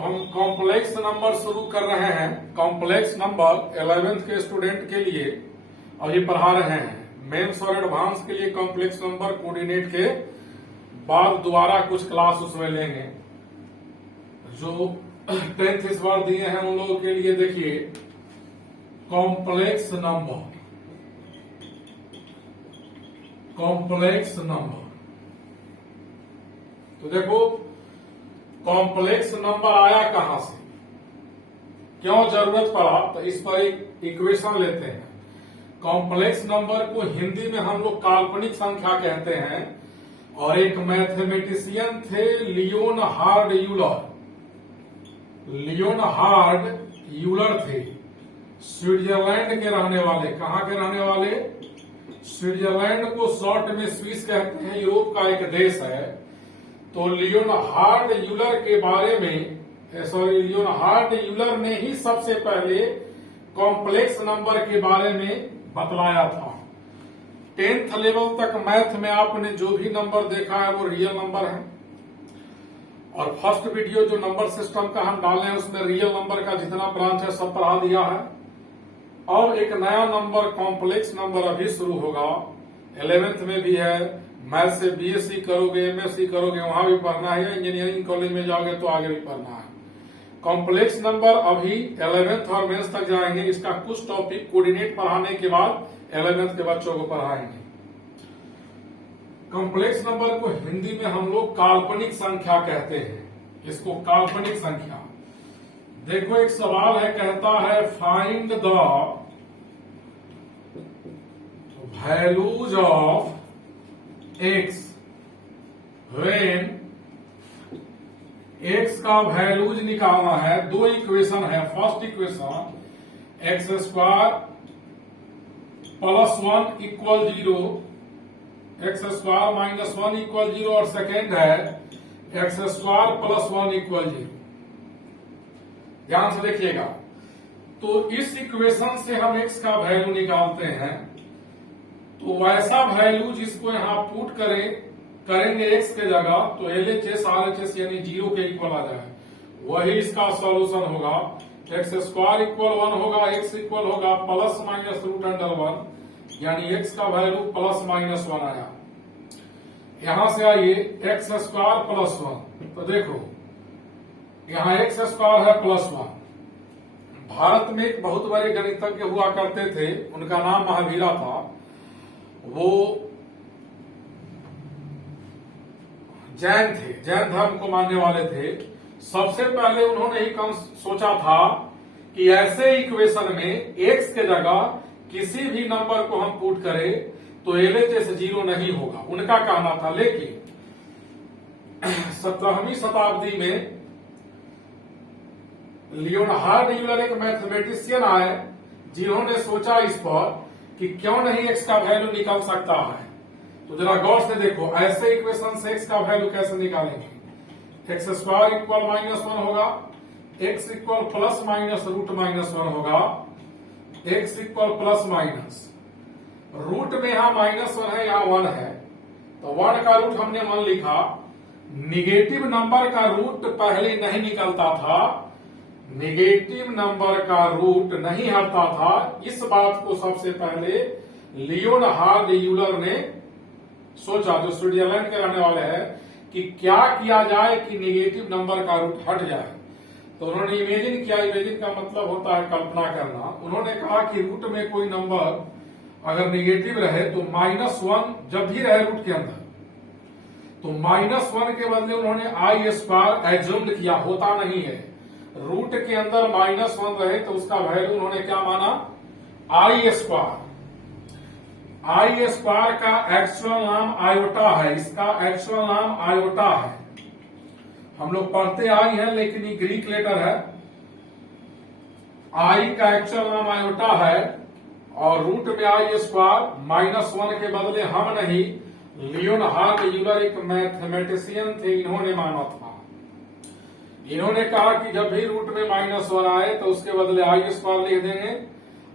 हम complex number शुरू कर रहे हैं। कॉम्प्लेक्स नंबर 11th के स्टूडेंट के लिए अभी पढ़ा रहे हैं। मेंस और एडवांस के लिए कॉम्प्लेक्स नंबर कोऑर्डिनेट के बाद दोबारा कुछ क्लास उसमें लेंगे। जो 10th इस बार दिए हैं उन लोगों के लिए देखिए कॉम्प्लेक्स नंबर। कॉम्प्लेक्स नंबर तो देखो कॉम्प्लेक्स नंबर आया कहां से, क्यों जरूरत पड़ा, तो इस पर एक इक्वेशन लेते हैं। कॉम्प्लेक्स नंबर को हिंदी में हम लोग काल्पनिक संख्या कहते हैं और एक मैथमेटिशियन थे लियोनहार्ड यूलर। लियोनहार्ड यूलर थे, स्विट्जरलैंड के रहने वाले। कहां के रहने वाले? स्विट्जरलैंड को शॉर्ट में स्विस कहते हैं, यूरोप का एक देश है। तो लियोनहार्ड यूलर के बारे में लियोनहार्ड यूलर ने ही सबसे पहले कॉम्प्लेक्स नंबर के बारे में बतलाया था। 10th लेवल तक मैथ में आपने जो भी नंबर देखा है वो रियल नंबर है और फर्स्ट वीडियो जो नंबर सिस्टम का हम डाले हैं उसमें रियल नंबर का जितना ब्रांच है सब पढ़ा दिया है। और एक नया नंबर कॉम्प्लेक्स नंबर अभी शुरू होगा, 11th में भी है। मैथ से बीएससी करोगे, एमएससी करोगे, वहां भी पढ़ना है, या इंजीनियरिंग कॉलेज में जाओगे तो आगे भी पढ़ना है। कॉम्प्लेक्स नंबर अभी 11th और मेंस तक जाएंगे। इसका कुछ टॉपिक कोऑर्डिनेट पढ़ाने के बाद 11th के बच्चों को पढ़ाएंगे। कॉम्प्लेक्स नंबर को हिंदी में हम लोग काल्पनिक संख्या कहते हैं। इसको काल्पनिक संख्या। देखो एक सवाल है, कहता है find the values of x when x का वैल्यूज निकालना है। दो इक्वेशन है। First equation x square plus 1 equal 0, x square minus 1 equal 0 और सेकेंड है एक्स स्क्वायर प्लस 1 इक्वल 0। ध्यान से देखिएगा। तो इस इक्वेशन से हम एक्स का वैल्यू निकालते हैं, तो वैसा वैल्यू जिसको यहां पुट करेंगे एक्स के जगह, तो LHS RHS यानी 0 के इक्वल आ जाए, वही इसका सॉल्यूशन होगा। एक्स स्क्वायर इक्वल 1 होगा, एक्स इक्वल होगा प्लस माइनस रूट अंडर 1, यानी एक्स का वैल्यू प्लस माइनस 1 आया। यहां से आइए एक्स स्क्वायर प्लस 1, तो देखो यहां एक्स स्क्वायर है प्लस 1। भारत में एक बहुत बड़े गणितज्ञ हुआ करते थे, उनका नाम महावीरा था। वो जैन थे, जैन धर्म को मानने वाले थे। सबसे पहले उन्होंने ही सोचा था कि ऐसे इक्वेशन में एक्स के जगह किसी भी नंबर को हम पुट करें तो LHS 0 नहीं होगा, उनका कहना था। लेकिन 17वीं शताब्दी में लियोनहार्ड यूलर एक मैथमेटिशियन आए जिन्होंने सोचा इस पर कि क्यों नहीं एक्स का वैल्यू निकल सकता है। तो जरा गौर से देखो, ऐसे इक्वेशन से एक्स का वैल्यू कैसे निकालेंगे। एक्स स्क्वायर इक्वल माइनस 1 होगा, x equal plus minus root minus 1 होगा, x equal plus minus root में यहां माइनस 1 है, यहां 1 है, तो 1 का रूट हमने 1 लिखा। निगेटिव नंबर का रूट पहले नहीं निकलता था, निगेटिव नंबर का रूट नहीं हटता था। इस बात को सबसे पहले लियोनहार्ड यूलर ने सोचा, जो स्विट्जरलैंड के रहने वाले हैं, कि क्या किया जाए कि निगेटिव नंबर का रूट हट जाए। तो उन्होंने इमेजिन किया। इमेजिन का मतलब होता है कल्पना करना। उन्होंने कहा कि रूट में कोई नंबर अगर निगेटिव रहे तो -1 जब भी रहे रूट के अंदर, तो -1 के बदले उन्होंने आई स्क्वायर एज्यूम्ड किया। होता नहीं है, रूट के अंदर -1 रहे तो उसका वैल्यू उन्होंने क्या माना, आई स्क्वायर। आई स्क्वायर का एक्चुअल नाम आयोटा है, इसका एक्चुअल नाम आयोटा है। हम लोग पढ़ते आई हैं लेकिन ये ग्रीक लेटर है। आई का एक्चुअल नाम आयोटा है और रूट में आई स्क्वायर -1 के बदले हम नहीं, लियोनहार्ड यूलर एक मैथमेटिशियन थे, इन्होंने माना था। इन्होंने कहा कि जब भी रूट में -1 आए तो उसके बदले आई स्क्वायर लिख देंगे।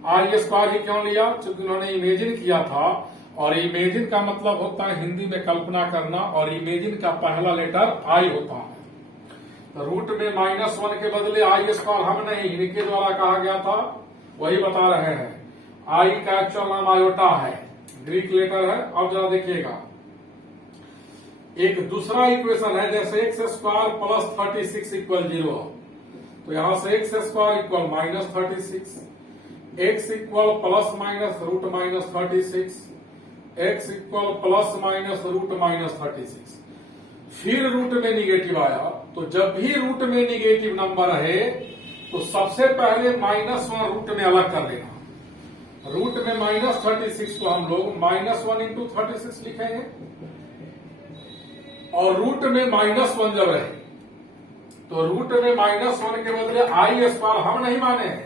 आई स्क्वायर ही क्यों लिया? क्योंकि उन्होंने इमेजिन किया था, और इमेजिन का मतलब होता है हिंदी में कल्पना करना, और इमेजिन का पहला लेटर आई होता है। तो रूट में -1 के बदले आई स्क्वायर हम नहीं, इनके द्वारा कहा गया था, वही बता रहे हैं। आई का एक्चुअल नाम आयोटा है, ग्रीक लेटर है। अब जरा देखिएगा, एक दूसरा इक्वेशन है, जैसे एक्स स्क्वायर प्लस 36 इक्वल 0, तो यहां से x square equal -36, x equal plus minus root -36, x equal plus minus root -36। फिर रूट में निगेटिव आया, तो जब भी रूट में निगेटिव नंबर है तो सबसे पहले -1 रूट में अलग कर देना। रूट में -36 को हम लोग -1 इंटू 36 लिखेंगे, और रूट में -1 जब रहे तो रूट में -1 के बदले आई स्क्वायर हम नहीं माने हैं,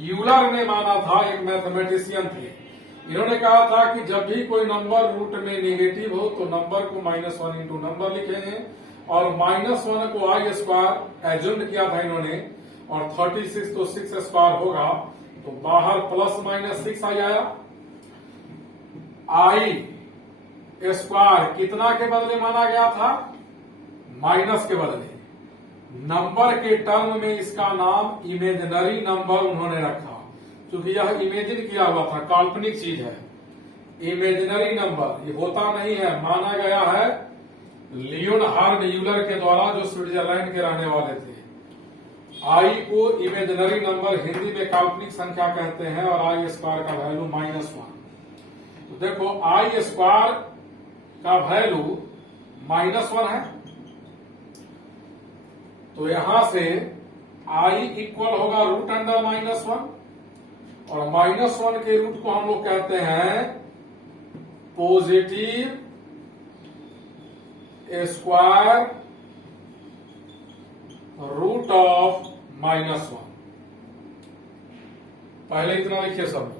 यूलर ने माना था, एक मैथमेटिशियन थे। इन्होंने कहा था कि जब भी कोई नंबर रूट में नेगेटिव हो तो नंबर को -1 इंटू नंबर लिखेंगे, और -1 को आई स्क्वायर एज्यूम किया था इन्होंने, और 36 तो 6 स्क्वायर होगा, तो बाहर ±6 आ जाया। आई स्क्वायर कितना के बदले माना गया था? माइनस के बदले। नंबर के टर्म में इसका नाम इमेजिनरी नंबर उन्होंने रखा, क्योंकि यह इमेजिन किया हुआ था, काल्पनिक चीज है। इमेजिनरी नंबर ये होता नहीं है, माना गया है लियोनहार्ड यूलर के द्वारा, जो स्विट्जरलैंड के रहने वाले थे। आई को इमेजिनरी नंबर, हिंदी में काल्पनिक संख्या कहते हैं, और आई स्क्वायर का वैल्यू -1। तो देखो आई स्क्वायर का वैल्यू -1 है, तो यहां से आई इक्वल होगा रूट अंडर -1, और -1 के रूट को हम लोग कहते हैं पॉजिटिव स्क्वायर रूट ऑफ -1। पहले इतना लिखिए सब।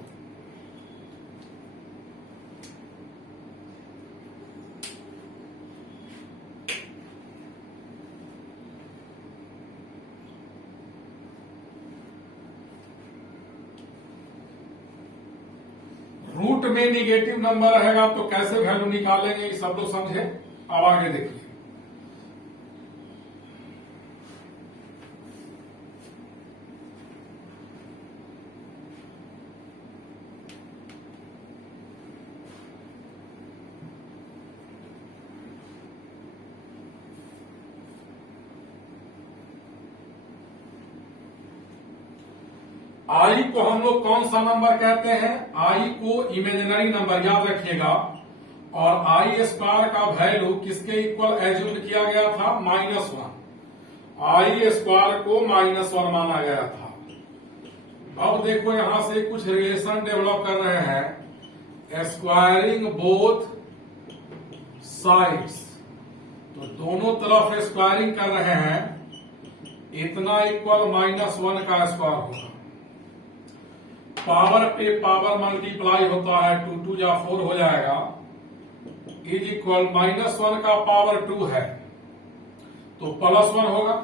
रूट में निगेटिव नंबर रहेगा तो कैसे वैल्यू निकालेंगे, ये सब लोग समझे। अब आगे देखिए, आई को हम लोग कौन सा नंबर कहते हैं? आई को इमेजिनरी नंबर, याद रखिएगा। और आई स्क्वायर का वैल्यू किसके इक्वल एज्यूम किया गया था? -1। आई स्क्वायर को -1 माना गया था। अब देखो यहां से कुछ रिलेशन डेवलप कर रहे हैं, स्क्वायरिंग बोथ साइड्स, तो दोनों तरफ स्क्वायरिंग कर रहे हैं, इतना इक्वल -1 का स्क्वायर होगा। पावर पे पावर मल्टीप्लाई होता है, 2 2 या 4 हो जाएगा, इज इक्वल -1 का पावर 2 है तो +1 होगा,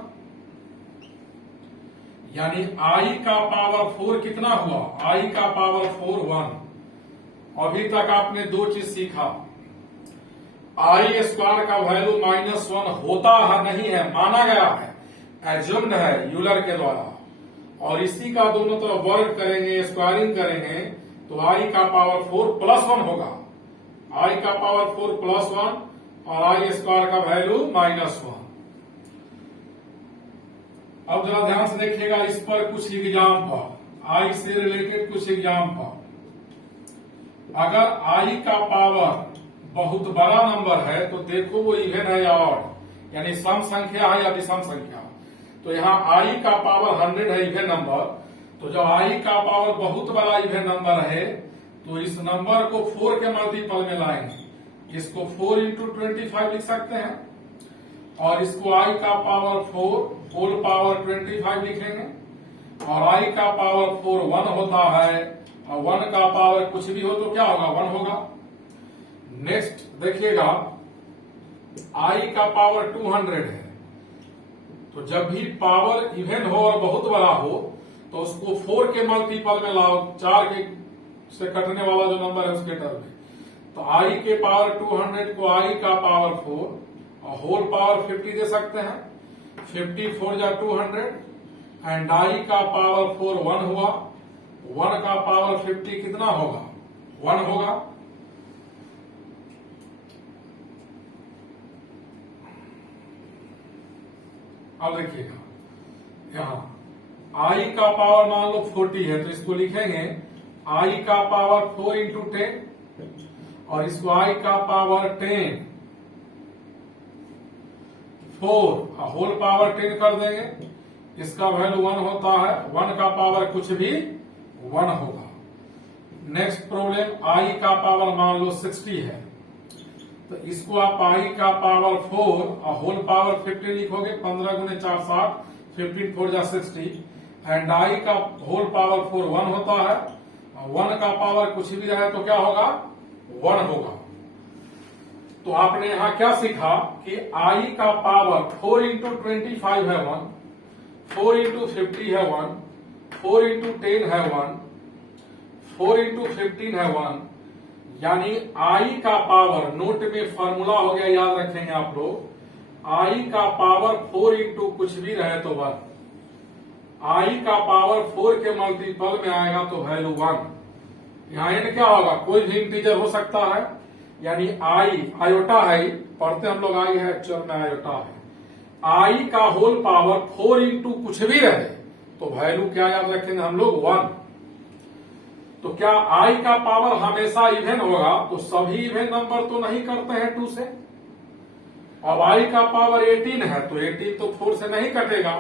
यानी आई का पावर 4 कितना हुआ? आई का पावर 4 1। अभी तक आपने दो चीज सीखा, आई स्क्वायर का वैल्यू -1 होता है नहीं है, माना गया है, एज्यूम्ड है यूलर के द्वारा, और इसी का दोनों तरफ वर्क करेंगे, स्क्वायरिंग करेंगे, तो आई का पावर 4 +1 होगा। आई का पावर 4 +1 और आई स्क्वायर का वैल्यू -1। अब जरा ध्यान से देखिएगा, इस पर कुछ एग्जाम्पल, आई से रिलेटेड कुछ एग्जाम्पल। अगर आई का पावर बहुत बड़ा नंबर है तो देखो वो इवन है या ऑड, यानी सम संख्या है या विषम संख्या। तो यहाँ आई का पावर 100 है, इवन नंबर, तो जब आई का पावर बहुत बड़ा इवन नंबर है तो इस नंबर को 4 के मल्टीपल में लाएंगे। इसको 4 इंटू 25 लिख सकते हैं, और इसको आई का पावर 4 होल पावर 25 लिखेंगे, और आई का पावर 4 1 होता है, और 1 का पावर कुछ भी हो तो क्या होगा? 1 होगा। नेक्स्ट देखिएगा, आई का पावर 200 है, तो जब भी पावर इवन हो और बहुत बड़ा हो तो उसको 4 के मल्टीपल में लाओ, 4 के से कटने वाला जो नंबर है उसके टर्म में। तो आई के पावर 200 को आई का पावर 4 और होल पावर 50 दे सकते हैं। 54 जा 200 एंड आई का पावर 4 1 हुआ, 1 का पावर 50 कितना होगा, 1 होगा। अब देखिएगा यहां आई का पावर मान लो 40 है तो इसको लिखेंगे आई का पावर 4 इंटू 10 और इसको आई का पावर 10 4 होल पावर 10 कर देंगे, इसका वैल्यू 1 होता है, 1 का पावर कुछ भी 1 होगा। नेक्स्ट प्रॉब्लम आई का पावर मान लो 60 है तो इसको आप आई का पावर 4 और होल पावर 50 लिखोगे, 15 गुने 4 60, 15 4 जा 60 एंड आई का होल पावर 4 1 होता है, 1 का पावर कुछ भी रहे तो क्या होगा, 1 होगा। तो आपने यहां क्या सीखा कि आई का पावर 4 इंटू 25 है 1, 4 इंटू 50 है 1, 4 इंटू 10 है 1, 4 इंटू 15 है 1, यानी आई का पावर, नोट में फॉर्मूला हो गया याद रखेंगे आप लोग, आई का पावर 4 इंटू कुछ भी रहे तो 1, आई का पावर 4 के मल्टीपल में आएगा तो वैल्यू 1। यहां एन क्या होगा, कोई भी इंटीजर हो सकता है, यानी आई आयोटा है, पढ़ते हम लोग आई है, एक्चुअल में आयोटा है। आई का होल पावर 4 इंटू कुछ भी रहे तो वैल्यू क्या याद रखेंगे हम लोग, 1। तो क्या आई का पावर हमेशा इवन होगा, तो सभी इवन नंबर तो नहीं करते हैं 2 से। अब आई का पावर 18 है तो 18 तो 4 से नहीं कटेगा,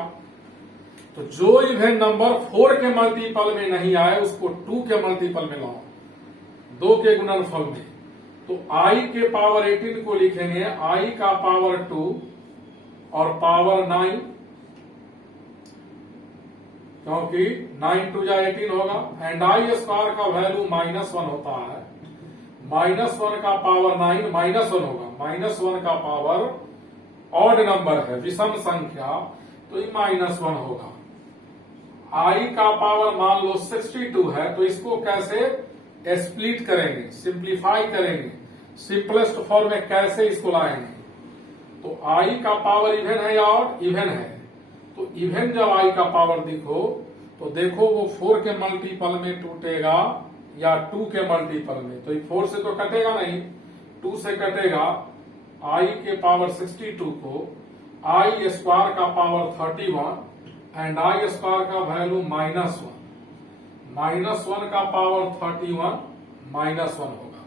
तो जो इवन नंबर 4 के मल्टीपल में नहीं आए उसको 2 के मल्टीपल में लाओ, 2 के गुणनफल में। तो आई के पावर 18 को लिखेंगे आई का पावर 2 और पावर 9, क्योंकि 9 2 जा 18 होगा एंड आई स्क्वायर का वैल्यू -1 होता है, -1 का पावर 9 -1 होगा, -1 का पावर ऑड नंबर है, विषम संख्या, तो ये -1 होगा। आई का पावर मान लो 62 है तो इसको कैसे स्प्लिट करेंगे, सिंप्लीफाई करेंगे, सिंपलेस्ट फॉर्म में कैसे इसको लाएंगे। तो आई का पावर इवन है या ऑड, इवन है, तो इवन जब आई का पावर दिखो तो देखो वो 4 के मल्टीपल में टूटेगा या 2 के मल्टीपल में, तो 4 से तो कटेगा नहीं, 2 से कटेगा। आई के पावर 62 को आई स्क्वायर का पावर 31 एंड आई स्क्वायर का वैल्यू -1, -1 का पावर 31 -1 होगा।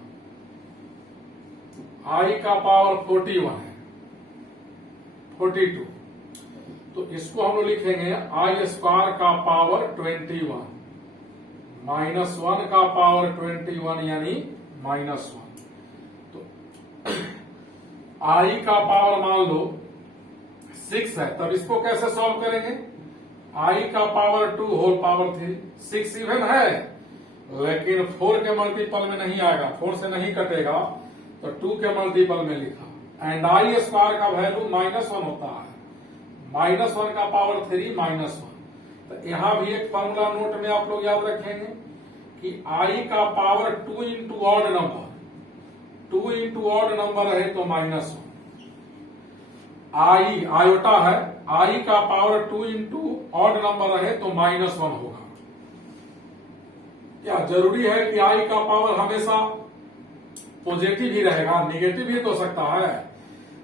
आई का पावर 41 है, 42, तो इसको हम लोग लिखेंगे आई स्क्वायर का पावर 21 -1 का पावर 21 यानी -1। तो आई का पावर मान लो 6 है, तब इसको कैसे सॉल्व करेंगे, आई का पावर 2 होल पावर 3, 6 इवन है लेकिन 4 के मल्टीपल में नहीं आएगा, 4 से नहीं कटेगा, तो 2 के मल्टीपल में लिखा एंड आई स्क्वायर का वैल्यू -1 होता है, -1 का पावर 3 -1। तो यहां भी एक फॉर्मूला नोट में आप लोग याद रखेंगे कि आई का power 2 into odd number, 2 into odd number है तो -1, आई आयोटा है, आई का पावर 2 इंटू ऑड नंबर रहे तो -1 होगा। क्या जरूरी है कि आई का पावर हमेशा पॉजिटिव ही रहेगा, निगेटिव भी तो हो सकता है।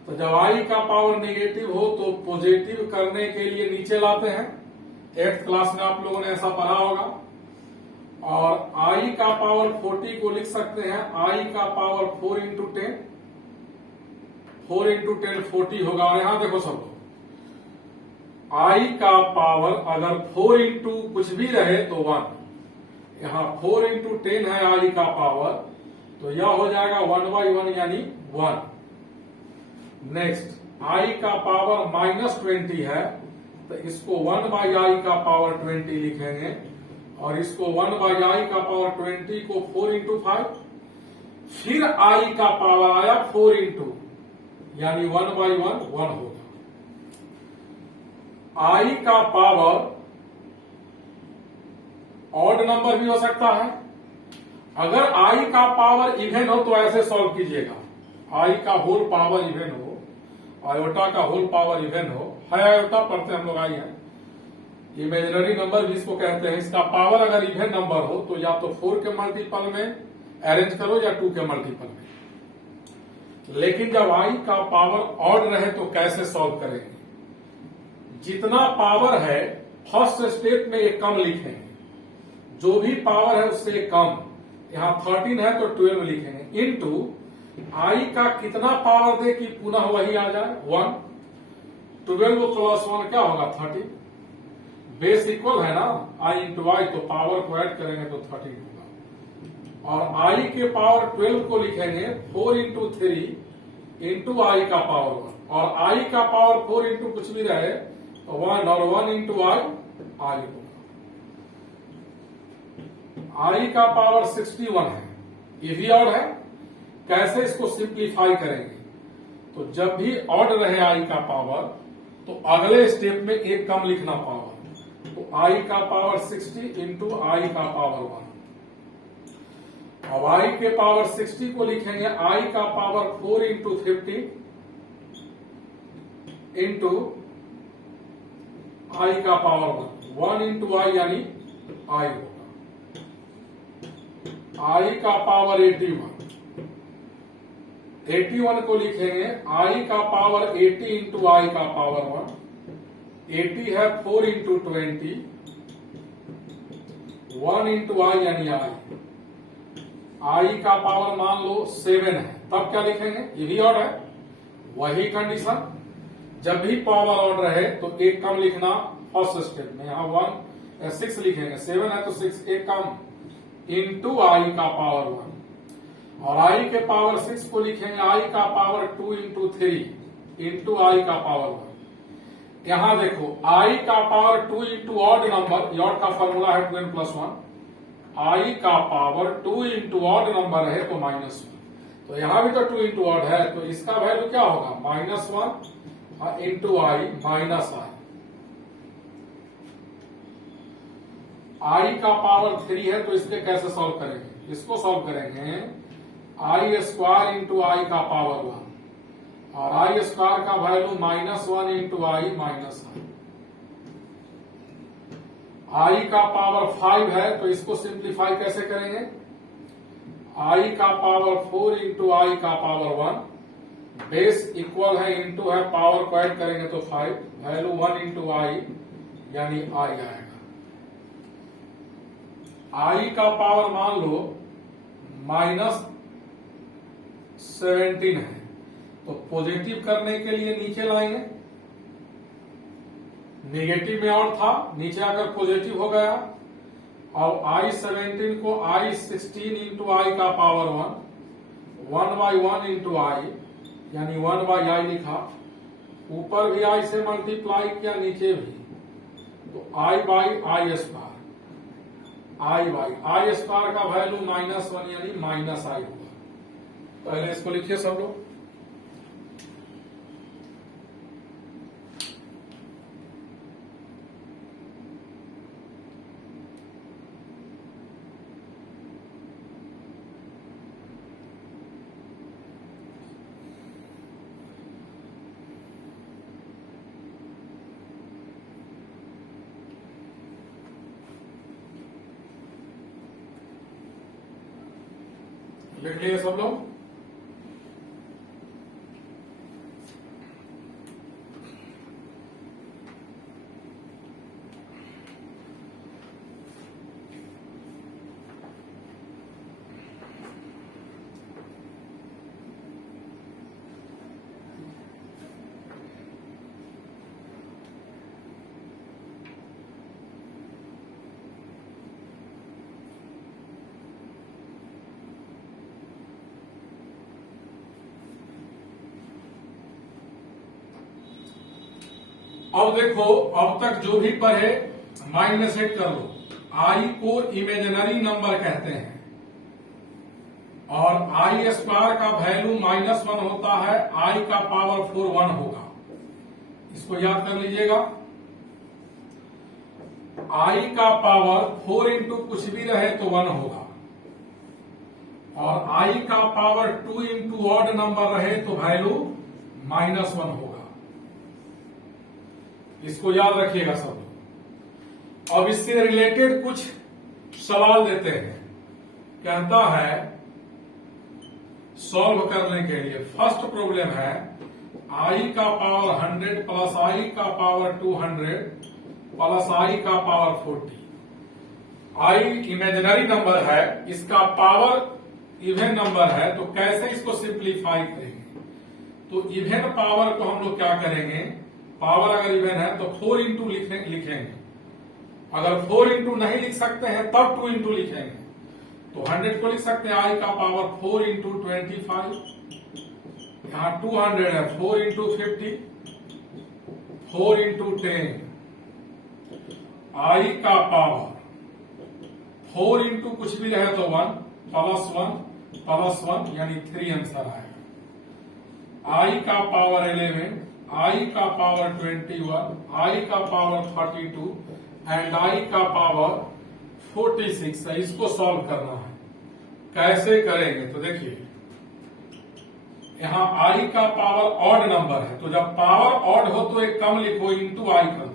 तो जब आई का पावर निगेटिव हो तो पॉजिटिव करने के लिए नीचे लाते हैं, 8th क्लास में आप लोगों ने ऐसा पढ़ा होगा। और आई का पावर 40 को लिख सकते हैं आई का पावर 4 इंटू 10, 4 इंटू 10 40 होगा। और यहां देखो सब लोग, आई का पावर अगर 4 इंटू कुछ भी रहे तो 1, यहां 4 इंटू 10 है आई का पावर, तो यह हो जाएगा 1/1 यानी 1। नेक्स्ट आई का पावर -20 है तो इसको 1/i का पावर 20 लिखेंगे और इसको 1/i का पावर 20 को 4 इंटू 5, फिर आई का पावर आया 4 इंटू यानी 1/1 1 होगा। आई का पावर ऑड नंबर भी हो सकता है। अगर आई का पावर इवन हो तो ऐसे सॉल्व कीजिएगा, आई का होल पावर इवन हो आयोटा का होल पावर इवन हो, है आयोटा पढ़ते हम लोग आई है, इमेजिनरी नंबर भी इसको कहते हैं। इसका पावर अगर इवन नंबर हो तो या तो 4 के मल्टीपल में अरेंज करो या 2 के मल्टीपल में। लेकिन जब आई का पावर ऑड रहे तो कैसे सॉल्व करेंगे? जितना पावर है फर्स्ट स्टेप में एक कम लिखेंगे, जो भी पावर है उससे एक कम, यहां 13 है तो 12 लिखेंगे, इनटू आई का कितना पावर दे कि पुनः वही आ जाए 1, 12 प्लस 1 क्या होगा 30, बेस इक्वल है ना आई इंटू आई, तो पावर को ऐड करेंगे तो 30 होगा। और आई के पावर 12 को लिखेंगे 4 इंटू 3 इंटू आई का पावर 1, और आई का पावर 4 इंटू कुछ भी रहे तो 1, और 1 इंटू आई होगा। आई का पावर 61 है, ये भी ऑड है। कैसे इसको सिंप्लीफाई करेंगे? तो जब भी ऑड रहे आई का पावर तो अगले स्टेप में एक कम लिखना पावर, तो आई का पावर 60 इंटू आई का पावर 1। अब आई के पावर 60 को लिखेंगे आई का पावर 4 इंटू 50 इंटू आई का पावर 1 इंटू आई यानी आई होगा। आई का पावर 81 को लिखेंगे आई का पावर 80 इंटू आई का पावर 1, 80 है 4 इंटू 20, 1 इंटू आई यानी आई। आई का पावर मान लो 7 है, तब क्या लिखेंगे? ये भी ऑड है, वही कंडीशन, जब भी पावर ऑड रहे तो एक कम लिखना फर्स्ट स्टेप में। यहां 6 लिखेंगे, 7 है तो 6 एक कम इंटू आई का पावर 1, और आई के पावर 6 को लिखेंगे आई का पावर 2 इंटू 3 इंटू आई का पावर 1। यहां देखो आई का power 2 into odd number, odd का फॉर्मूला है 2n प्लस 1, आई का पावर 2 इंटू ऑड नंबर है तो -1, तो यहां भी तो 2 इंटू ऑड है, तो इसका वैल्यू क्या होगा -1 इंटू आई माइनस आई। आई का पावर 3 है तो इसके कैसे सॉल्व करेंगे? इसको सॉल्व करेंगे आई स्क्वायर इंटू आई का पावर 1, और आई स्क्वायर का value -1 into I minus i का पावर 5 है तो इसको सिंप्लीफाई कैसे करेंगे? आई का पावर 4 इंटू आई का पावर 1, बेस इक्वल है इंटू है, पावर को ऐड करेंगे तो 5, वैल्यू 1 इंटू आई यानी आई आएगा। आई का पावर मान लो -17 है, तो पॉजिटिव करने के लिए नीचे लाएंगे, नेगेटिव में और था, नीचे आकर पॉजिटिव हो गया। और I17 को I16 इंटू आई का पावर 1/1 इंटू आई यानी 1/i लिखा, ऊपर भी आई से मल्टीप्लाई किया, नीचे भी, तो I/i स्क्वायर, आई स्क्वायर का वैल्यू -1 यानी माइनस आई होगा। पहले इसको लिखिए सब लोग। लिख लिए सब लोग? अब देखो, अब तक जो भी पढ़े माइंड में सेट कर लो। आई को इमेजिनरी नंबर कहते हैं और आई स्क्वायर का वैल्यू -1 होता है, आई का पावर 4 1 होगा, इसको याद कर लीजिएगा। आई का पावर 4 इंटू कुछ भी रहे तो 1 होगा, और आई का पावर 2 इंटू ऑड नंबर रहे तो वैल्यू -1 होगा। इसको याद रखिएगा सब लोग। अब इससे रिलेटेड कुछ सवाल देते हैं। कहता है सॉल्व करने के लिए फर्स्ट प्रॉब्लम है i का पावर 100 प्लस i का पावर 200 प्लस i का पावर 40। i इमेजिनरी नंबर है, इसका पावर इवन नंबर है, तो कैसे इसको सिंप्लीफाई करेंगे? तो इवन पावर को हम लोग क्या करेंगे, पावर अगर इवन है तो 4 इंटू लिखेंगे। अगर 4 इंटू नहीं लिख सकते हैं तब 2 इंटू लिखेंगे। तो 100 को लिख सकते हैं i का पावर 4 इंटू 25, यहां 200 है 4 इंटू 50, 4 इंटू 10, i का पावर 4 इंटू कुछ भी रहे तो 1 प्लस 1 यानी 3 आंसर आएगा। i का पावर 11, i का पावर 21, i का पावर 32 एंड i का पावर 46 है। इसको सॉल्व करना है। कैसे करेंगे? तो देखिए यहां i का पावर ऑड नंबर है, तो जब पावर ऑड हो तो एक कम लिखो, इंटू i कर दो।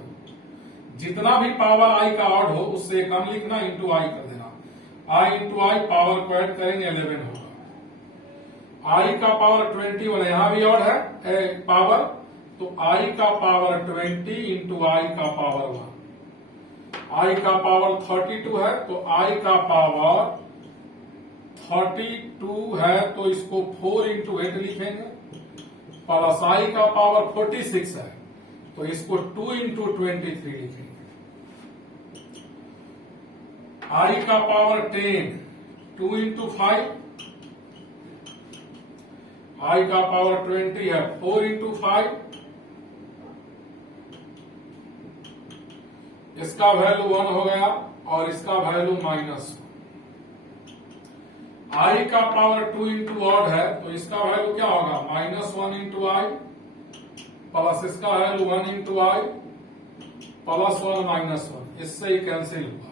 जितना भी पावर i का ऑड हो उससे कम लिखना, इंटू i कर देना। i इंटू i पावर को ऐड करेंगे 11 होगा। i का पावर 21 यहां भी ऑड है पावर, तो i का पावर 20 इंटू i का पावर 1। i का पावर 32 है तो i का पावर 32 है, तो इसको 4 इंटू 8 लिखेंगे। प्लस i का पावर 46 है तो इसको 2 इंटू 23 लिखेंगे। i का पावर 10 2 इंटू 5, i का पावर 20 है 4 इंटू 5, इसका वैल्यू 1 हो गया और इसका वैल्यू -1। i का पावर 2 इंटू ऑड है तो इसका वैल्यू क्या होगा, -1 इंटू i प्लस इसका वैल्यू 1 इंटू i प्लस 1 -1, इससे ही कैंसिल हुआ,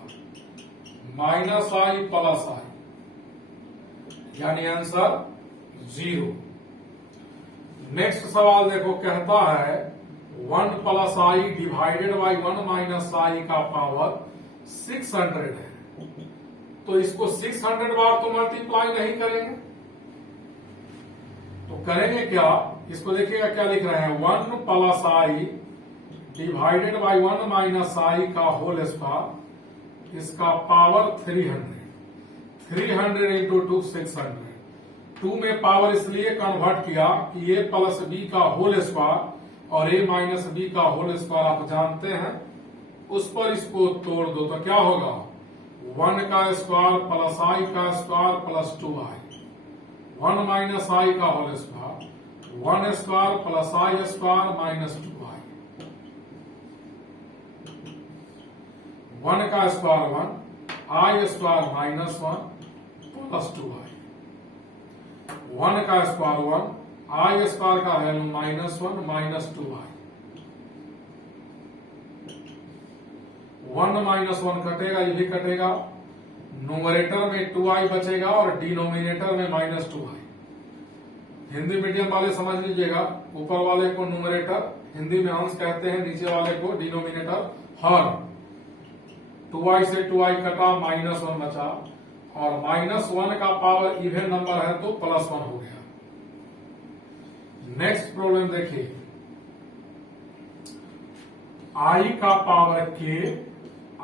-i प्लस i यानी आंसर 0। नेक्स्ट सवाल देखो, कहता है 1 plus i divided by 1 minus i का पावर 600 है। तो इसको 600 बार तो मल्टीप्लाई नहीं करेंगे, तो करेंगे क्या? इसको देखिएगा क्या लिख रहे हैं, 1 plus i divided by 1 minus i का होल स्क्वायर, इसका पावर 300 इंटू 2 600। 2 में पावर इसलिए कन्वर्ट किया कि a प्लस b का होल स्क्वायर और a माइनस b का होल स्क्वायर आप जानते हैं, उस पर इसको तोड़ दो तो क्या होगा, 1 का स्क्वायर प्लस i का square plus 2i, 1 minus i का whole square, 1 square plus i square minus 2i, 1 का square 1, i square minus 1 plus 2i, 1 का स्क्वायर 1, i स्क्वायर का वैल्यू -1 माइनस 2i, 1 माइनस 1 कटेगा, ये भी कटेगा, न्यूमरेटर में 2i बचेगा और डिनोमिनेटर में -2i। हिंदी मीडियम वाले समझ लीजिएगा, ऊपर वाले को न्यूमरेटर हिंदी में अंश कहते हैं, नीचे वाले को डिनोमिनेटर हर। 2i से 2i कटा, -1 बचा, और -1 का पावर इवन नंबर है तो +1 हो गया। नेक्स्ट प्रॉब्लम देखिए, i का पावर k,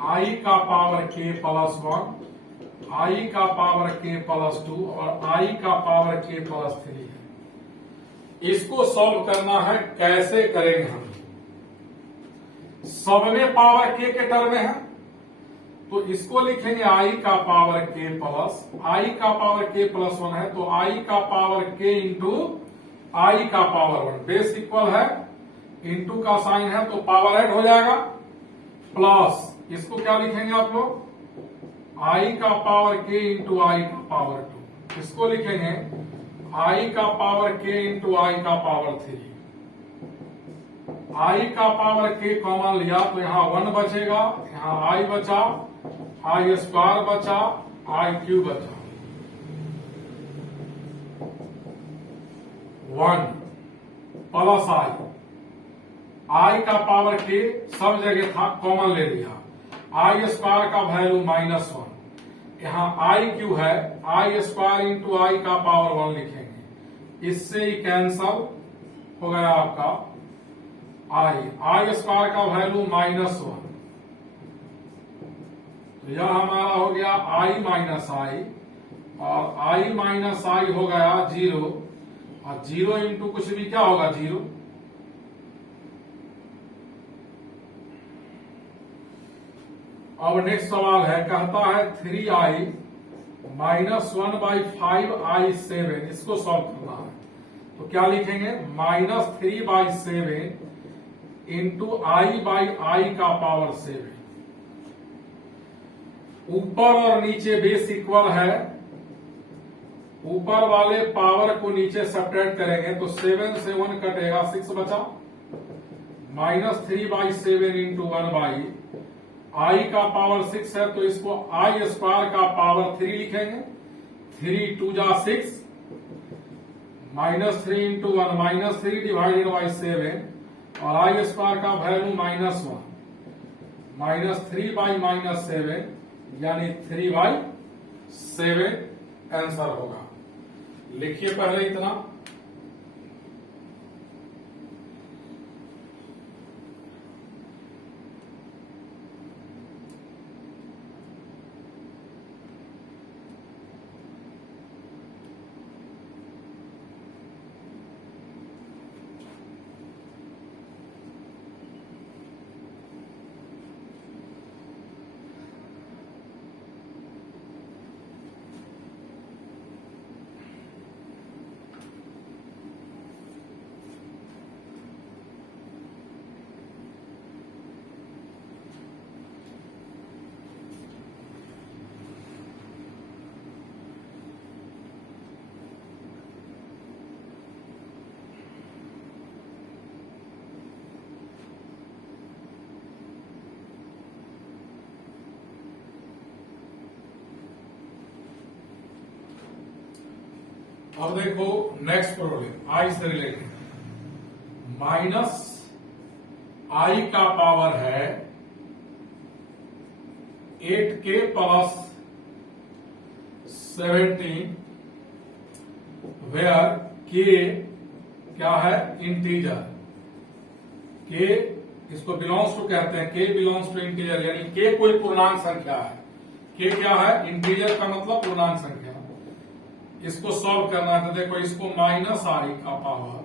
i का पावर k प्लस 1, i का पावर k प्लस 2 और i का पावर k प्लस 3 है। इसको सॉल्व करना है। कैसे करेंगे हम? सब में पावर k के टर्म में है तो इसको लिखेंगे i का पावर k प्लस, i का पावर k प्लस 1 है तो i का पावर k इंटू i का पावर 1, बेस इक्वल है, इंटू का साइन है तो पावर ऐड हो जाएगा, प्लस इसको क्या लिखेंगे आप लोग, i का पावर k इंटू i का पावर 2, इसको लिखेंगे i का पावर k इंटू i का पावर 3। i का पावर k कॉमन लिया तो यहाँ 1 बचेगा, यहाँ i बचा, i स्क्वायर बचा, i क्यूब बचा, 1 प्लस आई का पावर के सब जगह था, कॉमन ले लिया। आई स्क्वायर का वैल्यू -1, यहाँ आई क्यू है, आई स्क्वायर इंटू आई का पावर 1 लिखेंगे, इससे ही कैंसल हो गया आपका आई स्क्वायर का वैल्यू -1, तो यह हमारा हो गया आई माइनस आई, और आई माइनस आई हो गया 0, और 0 इंटू कुछ भी क्या होगा 0। अब नेक्स्ट सवाल है, कहता है 3i -1/5i7, इसको सॉल्व करना है। तो क्या लिखेंगे, -3/7 इंटू i/i का पावर 7। ऊपर और नीचे बेस इक्वल है, ऊपर वाले पावर को नीचे सब्ट्रैक्ट करेंगे तो 7 से 1 कटेगा, 6 बचा, -3/7 इंटू 1/, आई का पावर 6 है तो इसको आई स्क्वायर का पावर 3 लिखेंगे, 3 2 जा 6, -3 इंटू 1 -3 डिवाइडेड बाई 7, और आई स्क्वायर का वैल्यू -1, -3/-7 यानी 3/7 आंसर होगा। लिखिए पहले इतना। अब देखो नेक्स्ट प्रॉब्लम, आई से रिलेटेड, माइनस आई का पावर है 8k प्लस 17, वेयर के क्या है, इंटीजर, के इसको बिलोंग्स टू कहते हैं, के बिलोंग्स टू इंटीजर, यानी के कोई पूर्णांक संख्या है, के क्या है, इंटीजर का मतलब पूर्णांक संख्या। इसको सॉल्व करना है तो देखो, इसको माइनस आई का पावर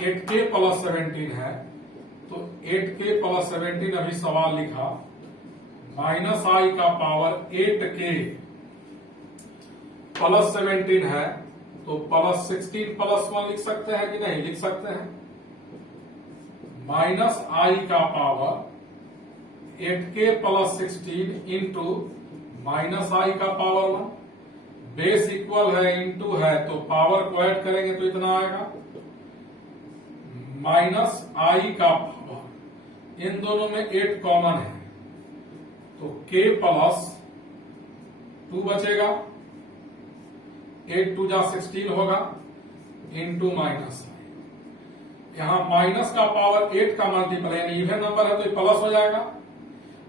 8k प्लस 17 है, तो 8k प्लस 17 अभी सवाल लिखा, माइनस आई का पावर 8k प्लस 17 है, तो प्लस 16 प्लस 1 लिख सकते हैं कि नहीं, लिख सकते हैं। माइनस आई का power 8k plus 16 into minus i का पावर 1, बेस इक्वल है इंटू है तो पावर को ऐड करेंगे तो इतना आएगा, माइनस आई का पावर, इन दोनों में 8 कॉमन है तो k प्लस 2 बचेगा, 8 2 जा 16 होगा, इंटू माइनस आई। यहां माइनस का पावर 8 का मल्टीपल यानी इवन नंबर है तो ये प्लस हो जाएगा।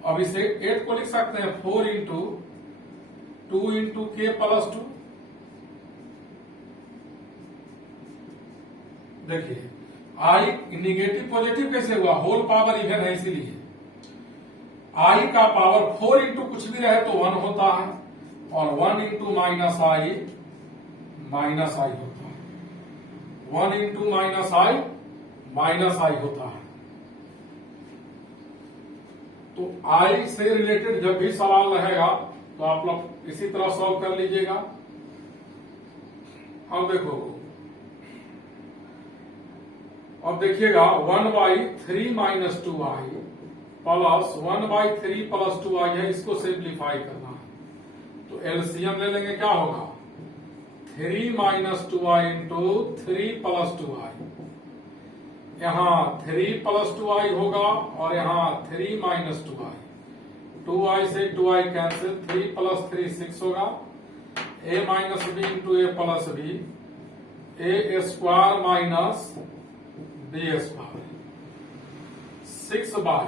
अब इसे 8 को लिख सकते हैं 4 इंटू 2 इंटू के प्लस 2। देखिए आई निगेटिव पॉजिटिव कैसे हुआ, होल पावर इवन है इसीलिए। आई का पावर 4 इंटू कुछ भी रहे तो 1 होता है, और 1 इंटू माइनस आई होता है, 1 इंटू माइनस आई होता है। तो आई से रिलेटेड जब भी सवाल रहेगा तो आप लोग इसी तरह सॉल्व कर लीजिएगा। अब देखो, अब देखिएगा 1/3 minus 2i plus 1/3 plus 2i है, इसको सिंप्लीफाई करना है तो एलसीएम ले लेंगे, क्या होगा 3 minus 2i into 3 plus 2i, यहां 3 प्लस 2i होगा और यहां 3 माइनस 2i, 2i से 2i कैंसिल, 3 प्लस 3 6 होगा, a minus B into A plus B, A square minus B square 6/3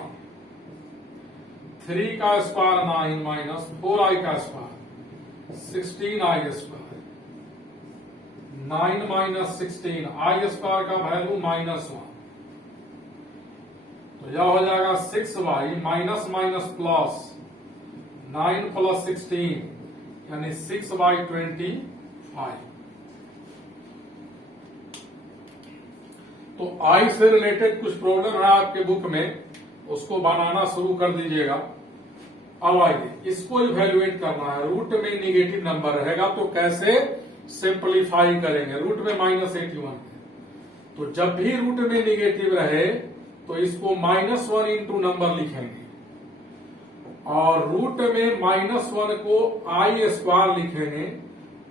का स्क्वायर 9 माइनस 4i का square 16i square 9 minus 16 I square का value -1 तो यह हो जाएगा 6y minus minus plus 9 plus 16 यानी 6/25। तो आई से रिलेटेड कुछ प्रॉब्लम है आपके बुक में, उसको बनाना शुरू कर दीजिएगा। अब आइए इसको इवेल्युएट करना है। रूट में निगेटिव नंबर रहेगा तो कैसे सिंपलीफाई करेंगे। रूट में -81 है तो जब भी रूट में निगेटिव रहे तो इसको -1 इंटू नंबर लिखेंगे और रूट में -1 को आई स्क्वायर लिखेंगे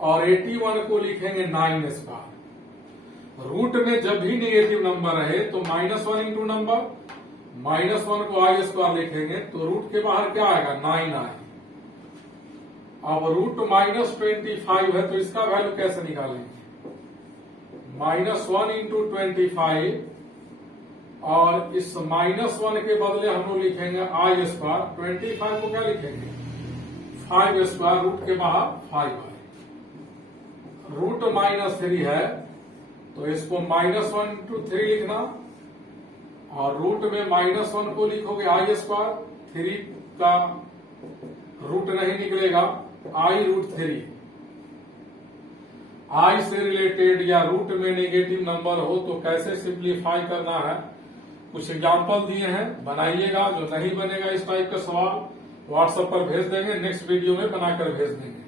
और 81 को लिखेंगे 9 स्क्वायर। रूट में जब भी निगेटिव नंबर रहे तो -1 इंटू नंबर -1 को आई स्क्वायर लिखेंगे तो रूट के बाहर क्या आएगा 9i। अब रूट -25 है तो इसका वैल्यू कैसे निकालेंगे। -1 इंटू 25 और इस -1 के बदले हम लोग लिखेंगे आई स्क्वायर। 25 को क्या लिखेंगे 5 स्क्वायर, रूट के बाहर 5i। रूट -3 है तो इसको -1 इंटू 3 लिखना और रूट में -1 को लिखोगे आई स्क्वायर। 3 का रूट नहीं निकलेगा, आई रूट 3। आई से रिलेटेड या रूट में नेगेटिव नंबर हो तो कैसे सिंप्लीफाई करना है कुछ एग्जाम्पल दिए हैं, बनाइएगा। जो नहीं बनेगा इस टाइप का सवाल व्हाट्सएप पर भेज देंगे, नेक्स्ट वीडियो में बनाकर भेज देंगे।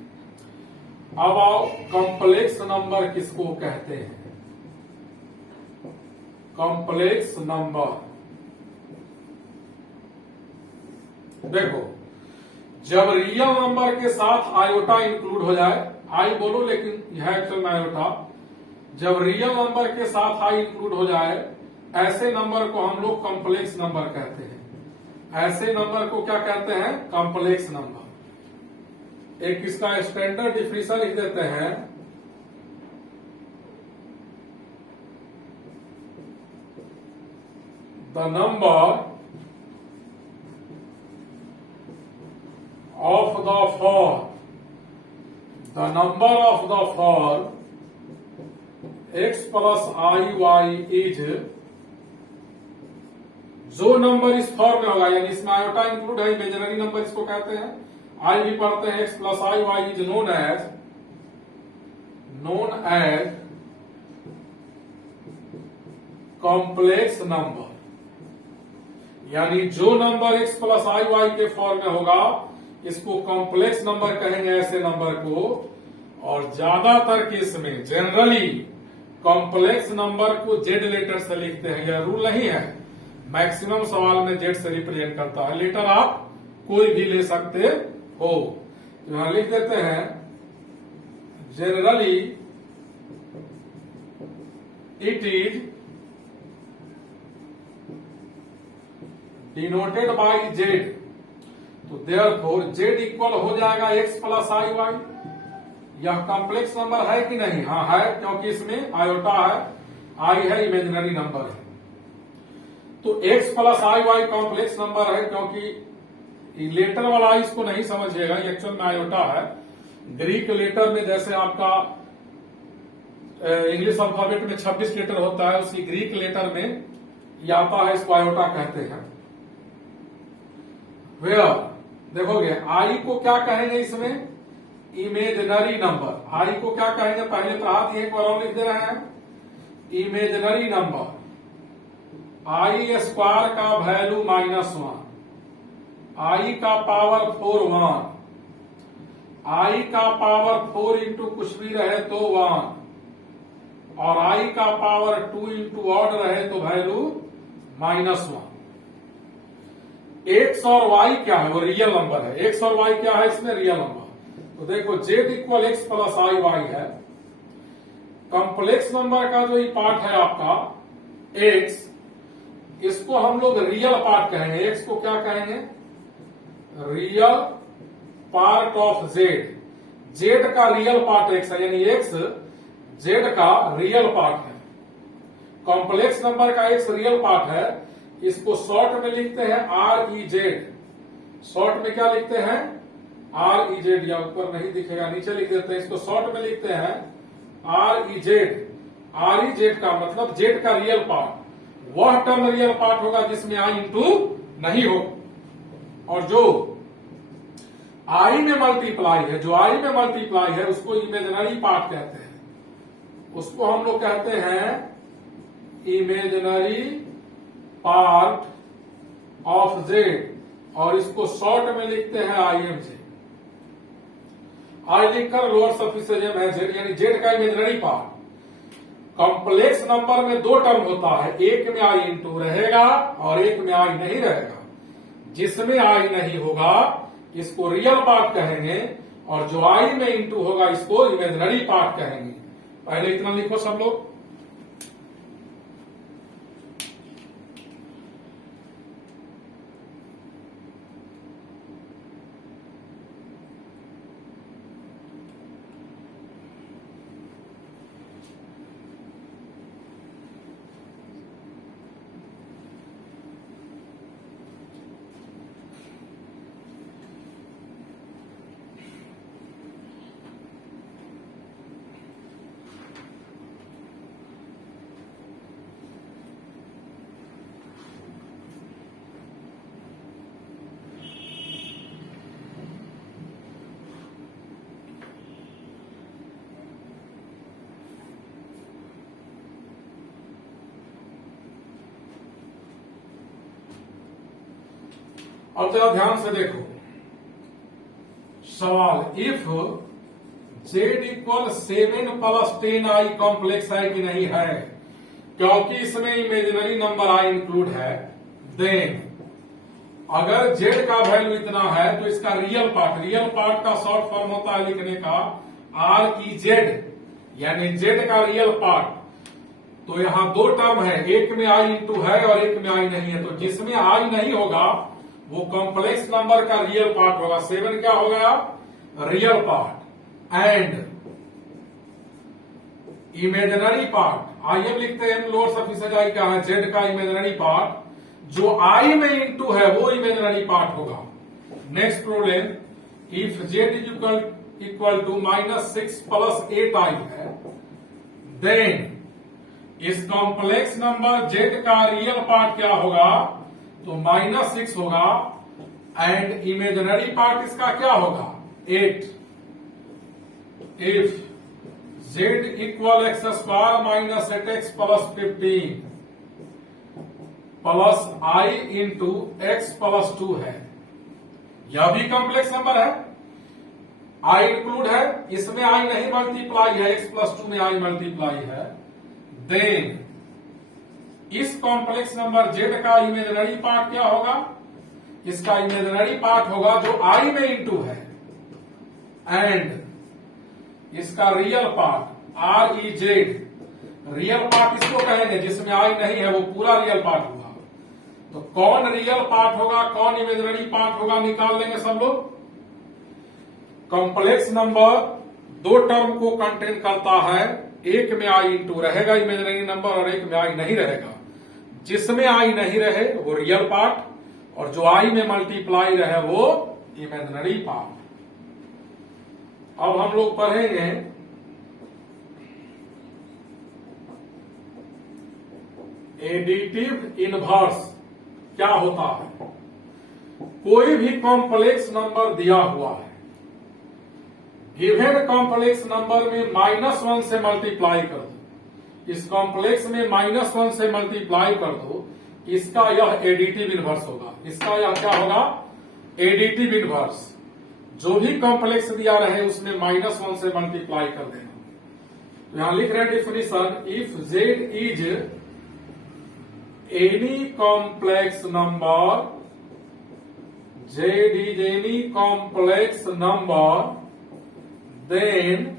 अब आओ कॉम्प्लेक्स नंबर किसको कहते हैं। कॉम्प्लेक्स नंबर देखो जब रियल नंबर के साथ आयोटा इंक्लूड हो जाए, आई बोलो लेकिन यह एक्चुअल में आयोटा, जब रियल नंबर के साथ आई इंक्लूड हो जाए ऐसे नंबर को हम लोग कॉम्प्लेक्स नंबर कहते हैं। ऐसे नंबर को क्या कहते हैं कॉम्प्लेक्स नंबर। एक इसका स्टैंडर्ड डिफिनेशन लिख देते हैं। The number of the form, the number of the form x plus I y is, जो नंबर इस फॉर्म में होगा यानी इसमें आयोटा इंक्लूड है, इमेजिनरी नंबर इसको कहते हैं। आई भी पढ़ते हैं x plus I Y is known as complex number. यानी जो नंबर x प्लस आई वाई के फॉर्म में होगा इसको कॉम्प्लेक्स नंबर कहेंगे ऐसे नंबर को। और ज्यादातर केस में जनरली कॉम्प्लेक्स नंबर को जेड लेटर से लिखते हैं। यह रूल नहीं है, मैक्सिमम सवाल में जेड से रिप्रेजेंट करता है। लेटर आप कोई भी ले सकते हो। तो यहां लिख देते हैं generally it is denoted by Z. तो देयरफॉर जेड इक्वल हो जाएगा x प्लस आई वाई। यह कॉम्प्लेक्स नंबर है कि नहीं। हाँ है, क्योंकि इसमें आयोटा है, आई है इमेजिनरी नंबर है। तो x प्लस आई वाई कॉम्प्लेक्स नंबर है क्योंकि लेटर वाला आई इसको नहीं समझिएगा, एक्चुअल में आयोटा है। ग्रीक लेटर में जैसे आपका इंग्लिश अल्फाबेट में 26 लेटर होता है, उसी ग्रीक लेटर में यह आता है, इसको आयोटा कहते हैं। वेयर देखोगे आई को क्या कहेंगे इसमें इमेजिनरी नंबर। आई को क्या कहेंगे पहले पढ़ा दिए, एक बार और लिख दे रहे हैं। इमेजिनरी नंबर आई स्क्वायर का वैल्यू -1, आई का पावर 4 1, आई का पावर 4 इंटू कुछ भी रहे तो 1 और आई का पावर 2 इंटू ऑड रहे तो वैल्यू -1। एक्स और वाई क्या है वो रियल नंबर है। एक्स और वाई क्या है इसमें रियल नंबर। तो देखो जेड इक्वल एक्स प्लस आई वाई है। कॉम्प्लेक्स नंबर का जो ये पार्ट है आपका एक्स, इसको हम लोग रियल पार्ट कहेंगे। एक्स को क्या कहेंगे real part of Z. Z का रियल पार्ट एक्स है, यानी एक्स जेड का रियल पार्ट है। कॉम्प्लेक्स नंबर का एक रियल पार्ट है, इसको शॉर्ट में लिखते हैं REZ। शॉर्ट में क्या लिखते हैं? REZ, या ऊपर नहीं दिखेगा नीचे लिख देते हैं, इसको शॉर्ट में लिखते हैं REZ। REZ का मतलब जेड का रियल पार्ट, वह टर्म रियल पार्ट होगा जिसमें I इंटू नहीं हो, और जो I में मल्टीप्लाई है, जो I में मल्टीप्लाई है उसको इमेजिनरी पार्ट कहते हैं, उसको हम लोग कहते हैं इमेजिनरी पार्ट ऑफ जेड, और इसको शॉर्ट में लिखते हैं IMJ। I लिखकर लोअर सफिक्सेज है जेड, यानी जेड का इमेजिनरी पार्ट। कॉम्प्लेक्स नंबर में दो टर्म होता है, एक में I इंटू रहेगा और एक में I नहीं रहेगा। जिसमें I नहीं होगा इसको रियल पार्ट कहेंगे, और जो I में इंटू होगा इसको इमेजिनरी पार्ट कहेंगे। पहले इतना लिखो सब लोग। अब जरा ध्यान से देखो सवाल, if Z equal 7 + 10I complex है कि नहीं है, क्योंकि इसमें इमेजिनरी नंबर I इंक्लूड है, देन अगर जेड का वैल्यू इतना है तो इसका रियल पार्ट का शॉर्ट फॉर्म होता है लिखने का REZ, यानी जेड का रियल पार्ट। तो यहां दो टर्म है, एक में I इंटू है और एक में I नहीं है, तो जिसमें I नहीं होगा वो कॉम्प्लेक्स नंबर का रियल पार्ट होगा। 7 क्या हो गया? Real part. And imaginary part IM लिखते हैं लोअर सफिक्सेज I क्या है, जेड का इमेजिनरी पार्ट, जो I में इंटू है वो इमेजिनरी पार्ट होगा। Next problem, if Z is equal to -6 + 8I है, देन इस कॉम्प्लेक्स नंबर जेड का रियल पार्ट क्या होगा? तो -6 होगा, एंड इमेजिनरी पार्ट इसका क्या होगा? 8। If Z equal x² - 8x + 15 plus I into x + 2 है, यह भी कॉम्प्लेक्स नंबर है, I इंक्लूड है, इसमें I नहीं मल्टीप्लाई है, x + 2 में I मल्टीप्लाई है, देन इस कॉम्प्लेक्स नंबर जेड का इमेजिनरी पार्ट क्या होगा? इसका इमेजिनरी पार्ट होगा जो I में इंटू है, एंड इसका real part REZ, real part इसको कहेंगे जिसमें I नहीं है, वो पूरा रियल पार्ट होगा। तो कौन रियल पार्ट होगा, कौन इमेजिनरी पार्ट होगा, निकाल लेंगे सब लोग। कॉम्प्लेक्स नंबर दो टर्म को कंटेन करता है, एक में I इंटू रहेगा इमेजिनरी नंबर और एक में I नहीं रहेगा। जिसमें I नहीं रहे वो रियल पार्ट, और जो I में मल्टीप्लाई रहे वो इमेजिनरी पार्ट। अब हम लोग पढ़ेंगे एडिटिव इनवर्स क्या होता है। कोई भी कॉम्प्लेक्स नंबर दिया हुआ है, गिवन कॉम्प्लेक्स नंबर में -1 से मल्टीप्लाई कर दो, इस कॉम्प्लेक्स में -1 से मल्टीप्लाई कर दो, इसका यह एडिटिव इनवर्स होगा। इसका यह क्या होगा? Additive inverse. जो भी कॉम्प्लेक्स दिया रहे उसमें -1 से मल्टीप्लाई कर देना। तो यहां लिख रहे हैं definition, if Z is any complex number, Z is any complex number, then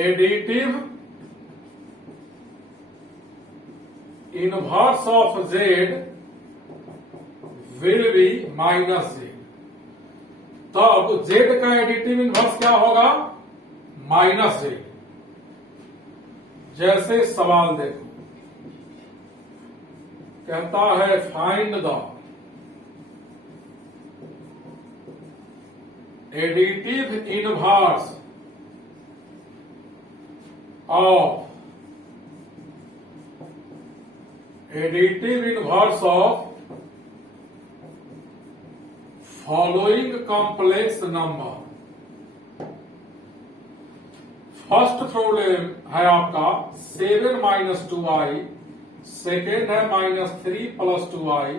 additive inverse of z will be -z। तब z का एडिटिव इनवर्स क्या होगा? -z। जैसे सवाल देखो, कहता है find the additive inverse of following complex number. First problem है आपका 7 - 2i, सेकेंड है -3 + 2i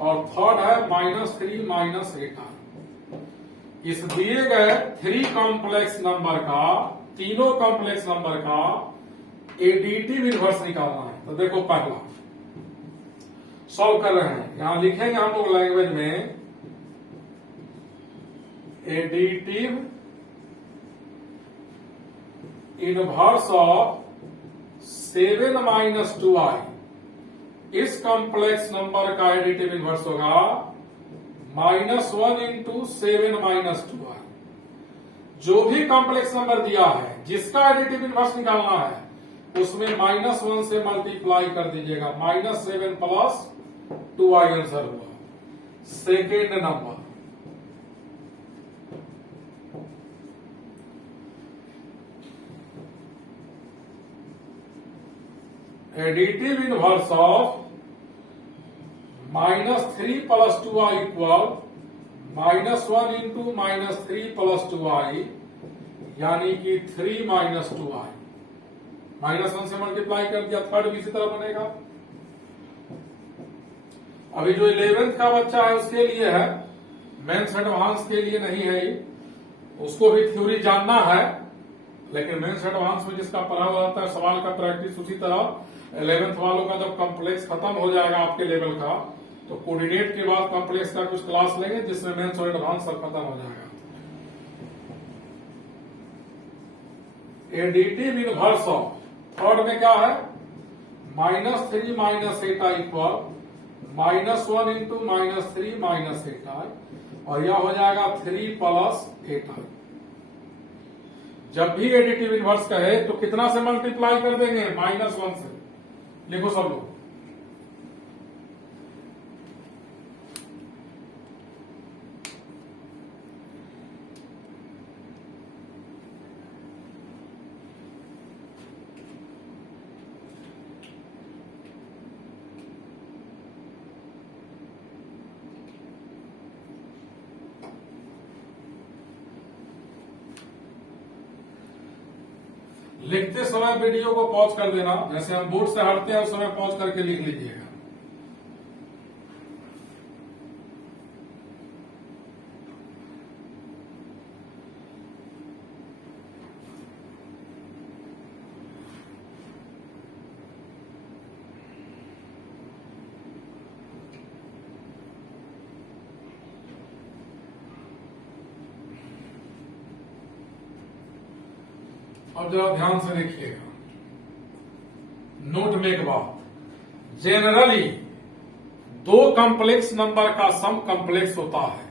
और थर्ड है -3 - 8i। इस दिए गए 3 कॉम्प्लेक्स नंबर का, तीनों कॉम्प्लेक्स नंबर का एडिटिव इनवर्स निकालना है। तो देखो पहला सॉल्व कर रहे हैं, यहां लिखेंगे हम लोग लैंग्वेज में एडिटिव इनवर्स ऑफ 7 - 2i। इस कॉम्प्लेक्स नंबर का एडिटिव इनवर्स होगा -1 × 7 - 2i। जो भी कॉम्प्लेक्स नंबर दिया है जिसका एडिटिव इनवर्स निकालना है उसमें -1 से मल्टीप्लाई कर दीजिएगा, -7 + 2i आंसर हुआ। Second number additive inverse of -3 + 2i equal -1 × -3 + 2i, यानी कि 3 - 2i। -1 से मल्टीप्लाई कर दिया, थर्ड भी इसी तरह बनेगा। अभी जो 11th का बच्चा है उसके लिए है, मेंस एडवांस के लिए नहीं है ये। उसको भी थ्योरी जानना है, लेकिन मेंस एडवांस में जिसका पढ़ा हुआ होता है सवाल का प्रैक्टिस, उसी तरह 11th वालों का जब कॉम्प्लेक्स खत्म हो जाएगा आपके लेवल का, तो कोऑर्डिनेट के बाद कॉम्प्लेक्स का कुछ क्लास लेंगे जिसमें मेंस और एडवांस सब खत्म हो जाएगा। एडिटिव इनवर्स ऑफ थर्ड में क्या है, -3 - 8i इक्वल -1 × -3 - 8i, और यह हो जाएगा 3 + 8i। जब भी एडिटिव इनवर्स कहे तो कितना से मल्टीप्लाई कर देंगे, -1 से। लिखो सब लोग। लिखते समय वीडियो को पॉज कर देना, जैसे हम बोर्ड से हटते हैं उस समय पॉज करके लिख लीजिएगा। अब जरा ध्यान से देखिएगा, नोट में एक बात, जनरली 2 कॉम्प्लेक्स नंबर का सम कॉम्प्लेक्स होता है,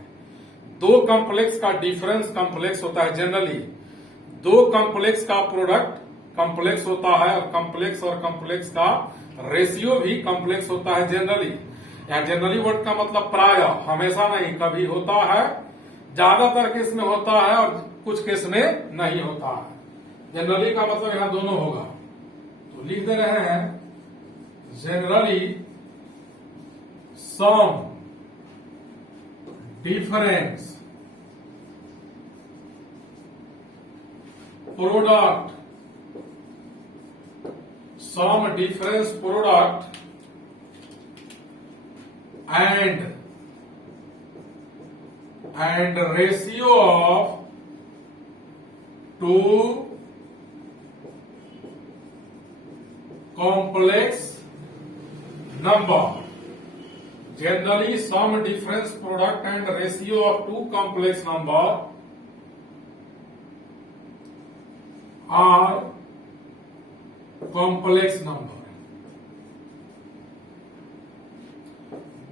2 कॉम्प्लेक्स का डिफरेंस कॉम्प्लेक्स होता है। जनरली 2 कॉम्प्लेक्स का प्रोडक्ट कॉम्प्लेक्स होता है, और कॉम्प्लेक्स और कॉम्प्लेक्स का रेशियो भी कॉम्प्लेक्स होता है जनरली। या जनरली वर्ड का मतलब प्राय, हमेशा नहीं, कभी होता है, ज्यादातर केस में होता है और कुछ केस में नहीं होता है। जनरली का मतलब यहां दोनों होगा, तो लिख दे रहे हैं generally sum difference product, sum difference product and ratio of 2 complex number. Generally, sum difference product and ratio of 2 complex number are complex number.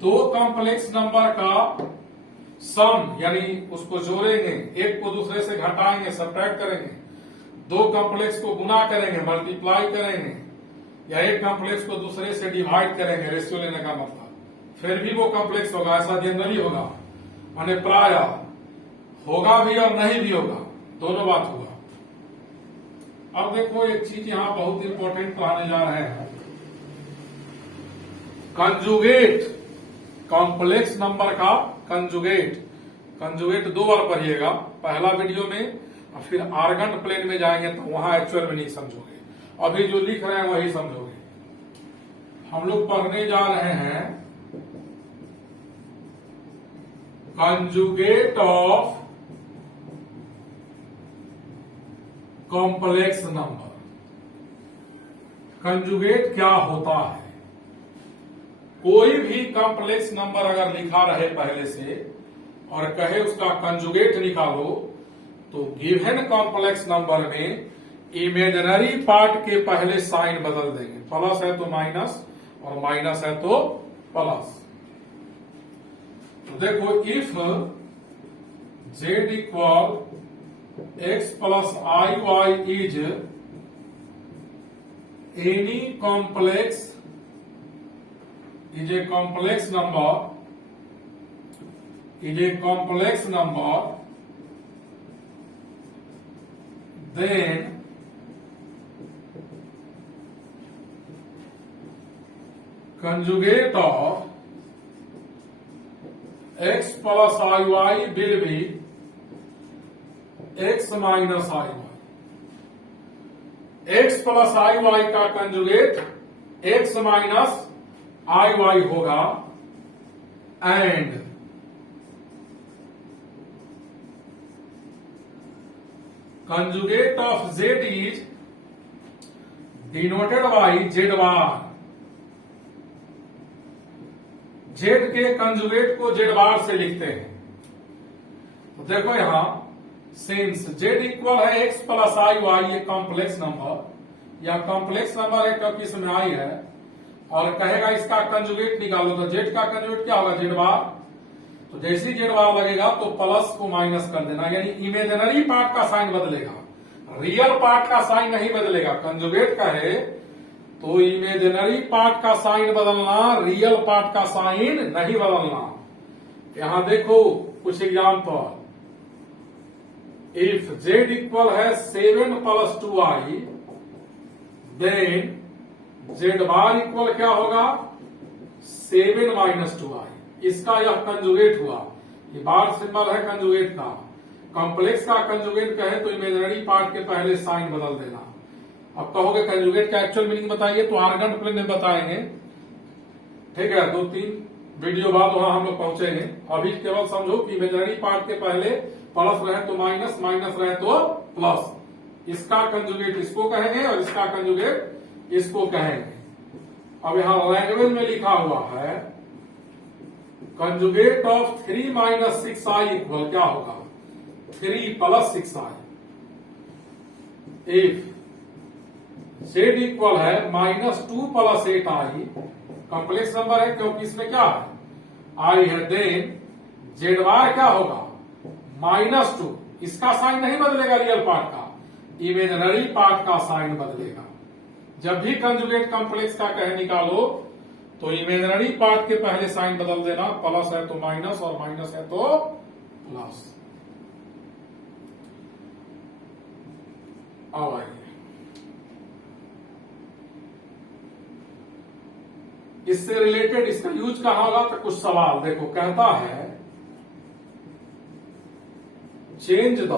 2 complex number का सम यानी उसको जोड़ेंगे, एक को दूसरे से घटाएंगे, सब्ट्रैक्ट करेंगे, दो कॉम्प्लेक्स को गुना करेंगे, मल्टीप्लाई करेंगे, या एक कॉम्प्लेक्स को दूसरे से डिवाइड करेंगे, रेशियो लेने का मतलब, फिर भी वो कॉम्प्लेक्स होगा, ऐसा जनरली होगा, माने प्राय होगा भी और नहीं भी होगा, दोनों बात होगा। अब देखो एक चीज यहां बहुत इंपॉर्टेंट पढ़ाने जा रहे हैं, कंजुगेट, कॉम्प्लेक्स नंबर का कंजुगेट। कंजुगेट दो बार पढ़िएगा, पहला वीडियो में और फिर आर्गन प्लेन में जाएंगे तो वहां एक्चुअल में नहीं समझोगे, अभी जो लिख रहे हैं वही समझोगे। हम लोग पढ़ने जा रहे हैं conjugate of complex number. Conjugate क्या होता है? कोई भी कॉम्प्लेक्स नंबर अगर लिखा रहे पहले से और कहे उसका कंजुगेट निकालो, तो गिवन कॉम्प्लेक्स नंबर में इमेजिनरी पार्ट के पहले साइन बदल देंगे, प्लस है तो माइनस और माइनस है तो प्लस। तो देखो, if z equal x plus I Y is any complex, is a complex number, then conjugate of x plus iy will be x minus iy। x plus I y का conjugate x minus i y होगा, and conjugate of z is denoted by z bar. z के conjugate को z bar से लिखते हैं। तो देखो यहां, सिंस z इक्वल है x प्लस आई वाई, ये कॉम्प्लेक्स नंबर या कॉम्प्लेक्स नंबर है क्योंकि इसमें आई है, और कहेगा इसका कंजुगेट निकालो, तो जेड का कंजुगेट क्या होगा? जेड बार। तो जैसे ही जेड बार लगेगा तो प्लस को माइनस कर देना, यानी इमेजिनरी पार्ट का साइन बदलेगा, रियल पार्ट का साइन नहीं बदलेगा। कंजुगेट कहे तो इमेजिनरी पार्ट का साइन बदलना, रियल पार्ट का साइन नहीं बदलना। यहां देखो कुछ एग्जाम्पल, इफ जेड इक्वल है 7 प्लस 2i, देन जेड बार इक्वल क्या होगा? 7 माइनस 2i। इसका यह कंजुगेट हुआ, ये बार सिंबल है कंजुगेट का। कॉम्प्लेक्स का कंजुगेट कहे तो इमेजिनरी पार्ट के पहले साइन बदल देना। अब कहोगे कंजुगेट का एक्चुअल मीनिंग बताइए, तो आर्गन प्लेन में बताएंगे, ठीक है, 2-3 वीडियो बाद वहां हम लोग पहुंचेंगे। अभी केवल समझो कि इमेजिनरी पार्ट के पहले प्लस रहे तो माइनस, माइनस रहे तो प्लस। इसका कंजुगेट इसको कहेंगे और इसका कंजुगेट इसको कहेंगे। अब यहां लैंग्वेज में लिखा हुआ है conjugate of 3 minus 6i equal क्या होगा? 3 plus 6i। If z equal है -2 प्लस 8i, कॉम्प्लेक्स नंबर है क्योंकि इसमें क्या है? i है, देन z बार क्या होगा? -2। इसका साइन नहीं बदलेगा रियल पार्ट का, इमेजिनरी पार्ट का साइन बदलेगा। जब भी कंजुगेट कॉम्प्लेक्स का कहे निकालो तो इमेजिनरी पार्ट के पहले साइन बदल देना, प्लस है तो माइनस और माइनस है तो प्लस। अब आइए, इससे रिलेटेड इसका यूज कहां होगा? तो कुछ सवाल देखो, कहता है change the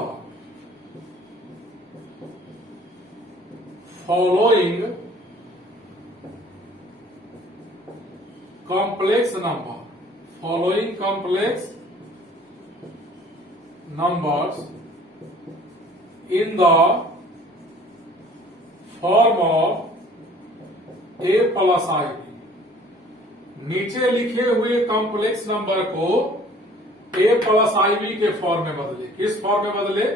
following complex number, following complex numbers in the form of a plus ib। नीचे लिखे हुए कॉम्प्लेक्स नंबर को a प्लस ib के फॉर्म में बदले। किस फॉर्म में बदले?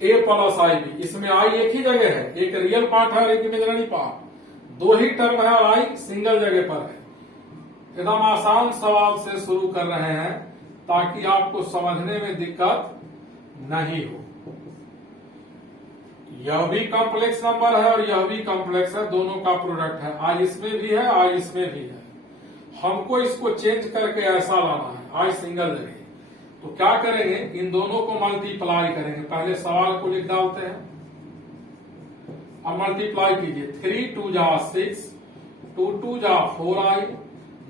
a plus ib। इसमें i एक ही जगह है, एक रियल पार्ट है और एक इमेजिनरी पार्ट, दो ही टर्म है और i सिंगल जगह पर है। एकदम आसान सवाल से शुरू कर रहे हैं ताकि आपको समझने में दिक्कत नहीं हो। यह भी कॉम्प्लेक्स नंबर है और यह भी कॉम्प्लेक्स है, दोनों का प्रोडक्ट है। आई इसमें भी है, आई इसमें भी है। हमको इसको चेंज करके ऐसा लाना है, आई सिंगल जगह। तो क्या करेंगे, इन दोनों को मल्टीप्लाई करेंगे। पहले सवाल को लिख डालते हैं, अब मल्टीप्लाई कीजिए। 3 2 जा 6, 2 2 जा 4i,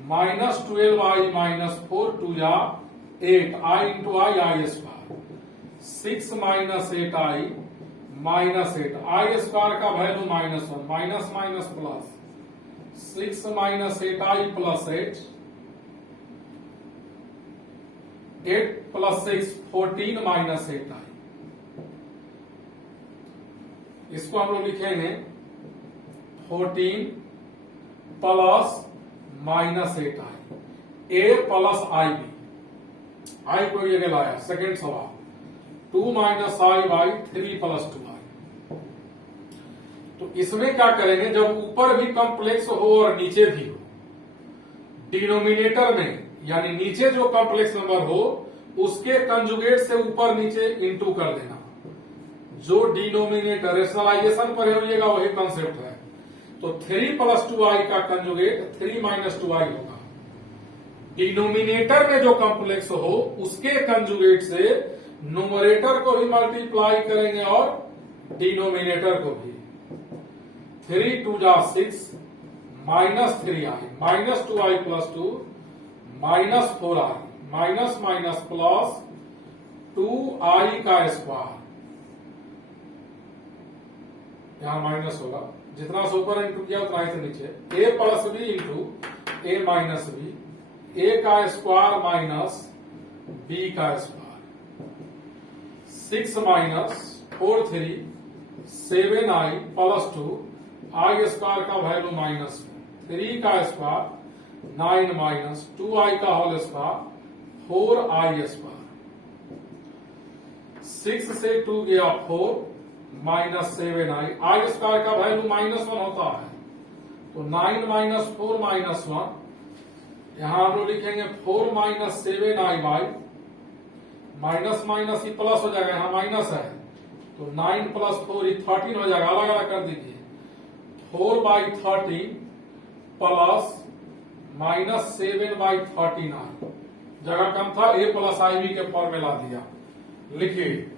माइनस 12i माइनस 4 2 जा 8, i into i square. 6 minus 8i minus 8, i square का value -1, minus minus plus 6 minus 8i plus 8 plus 6 14 minus 8i। इसको हम लोग लिखेंगे 14 plus minus 8i, a plus i B, i को जगह लाया। Second सवाल 2 minus i by 3 plus 2i। तो इसमें क्या करेंगे, जब ऊपर भी कॉम्प्लेक्स हो और नीचे भी हो, डिनोमिनेटर में यानी नीचे जो कॉम्प्लेक्स नंबर हो उसके कंजुगेट से ऊपर नीचे इंटू कर देना। जो डिनोमिनेटर रेशनलाइजेशन पर होइएगा वही कॉन्सेप्ट है। तो 3 प्लस 2i का कंजुगेट 3 माइनस 2i होगा। डिनोमिनेटर में जो कॉम्प्लेक्स हो उसके कंजुगेट से न्यूमरेटर को भी मल्टीप्लाई करेंगे और डिनोमिनेटर को भी। 3 2 जा 6 minus 3i minus 2i plus 2 minus 4i minus minus plus 2i का स्क्वायर, यहां माइनस होगा, जितना से ऊपर इंटू किया उतना ही से नीचे। a plus B into a minus B, a का स्क्वायर माइनस b का square. 6 minus 4 3 7i plus 2, I square का वैल्यू -1, 3 का स्क्वायर 9 माइनस 2i का होल स्क्वायर 4i स्क्वायर। 6 से 2 गया 4 माइनस 7i, आई स्क्वायर का वैल्यू -1 होता है। तो 9 माइनस 4 माइनस 1, यहां हम लोग लिखेंगे 4 minus 7i by minus minus he plus हो जाएगा, यहां माइनस है तो 9 प्लस 4 13 हो जाएगा। अलग अलग कर दीजिए। 4 by 13 plus minus 7 by 13i, जगह कम था a प्लस आई बी के फॉर्मूला दिया, लिखिए।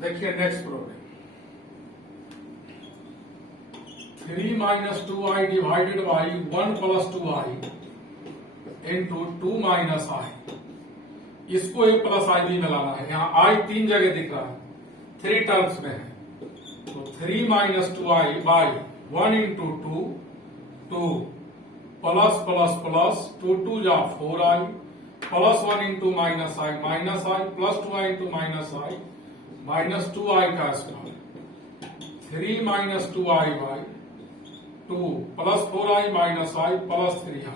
देखिए next problem, 3 minus 2i divided by 1 plus 2i into 2 minus i. इसको a प्लस आई बी में लाना है। यहाँ i 3 जगह दिख रहा है, 3 टर्म्स में है। तो 3 minus 2i by 1 into 2, 2 plus plus plus 2 2 जा 4i plus 1 into minus i plus 2i into minus i minus 2i का square. 3 minus 2i by 2 plus 4i minus i plus 3i,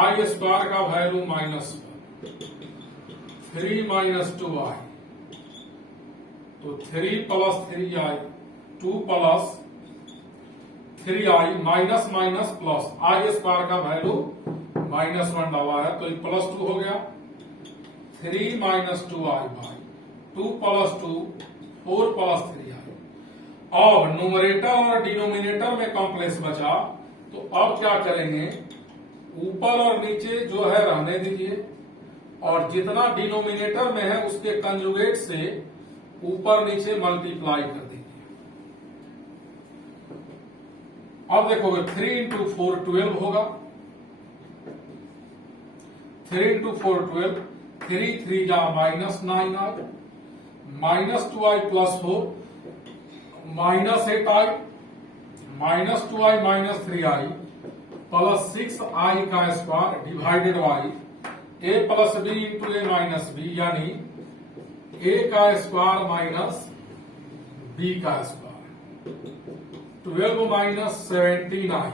i square का value -1, 3 minus 2i, तो 3 plus 3i 2 plus 3i minus minus plus, i square का value -1 डाला है तो ये +2 हो गया। 3 minus 2i by 2 plus 2 4 plus 3i, अब न्यूमरेटर और डिनोमिनेटर में कॉम्प्लेक्स बचा, तो अब क्या करेंगे, ऊपर और नीचे जो है रहने दीजिए, और जितना डिनोमिनेटर में है उसके कंजुगेट से ऊपर नीचे मल्टीप्लाई कर दीजिए। अब देखोगे 3 इंटू 4 12 होगा, 3 इंटू 4 12, 3 3 जा -9i, -2i plus 4 -8i, -2i -3i plus 6i का square divided by a plus B into A minus B, यानी a का स्क्वायर माइनस b का square, 12 minus 17i,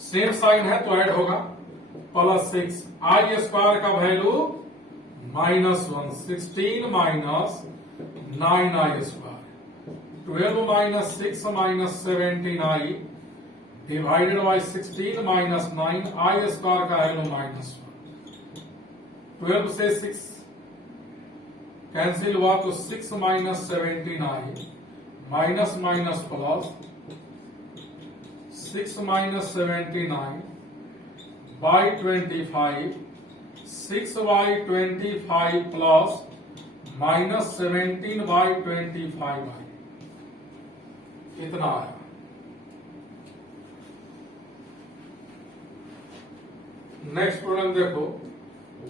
same sign है तो ऐड होगा, प्लस 6 i स्क्वायर का value -1, 16 minus 9i square, 12 minus 6 minus 17i divided by 16 minus 9, i square का value -1, 12 से 6 cancel हुआ तो 6 minus 17i, minus minus plus 6 minus 79 by 25, 6 by 25 plus minus 17 by 25 आई, इतना आया। नेक्स्ट प्रॉब्लम देखो,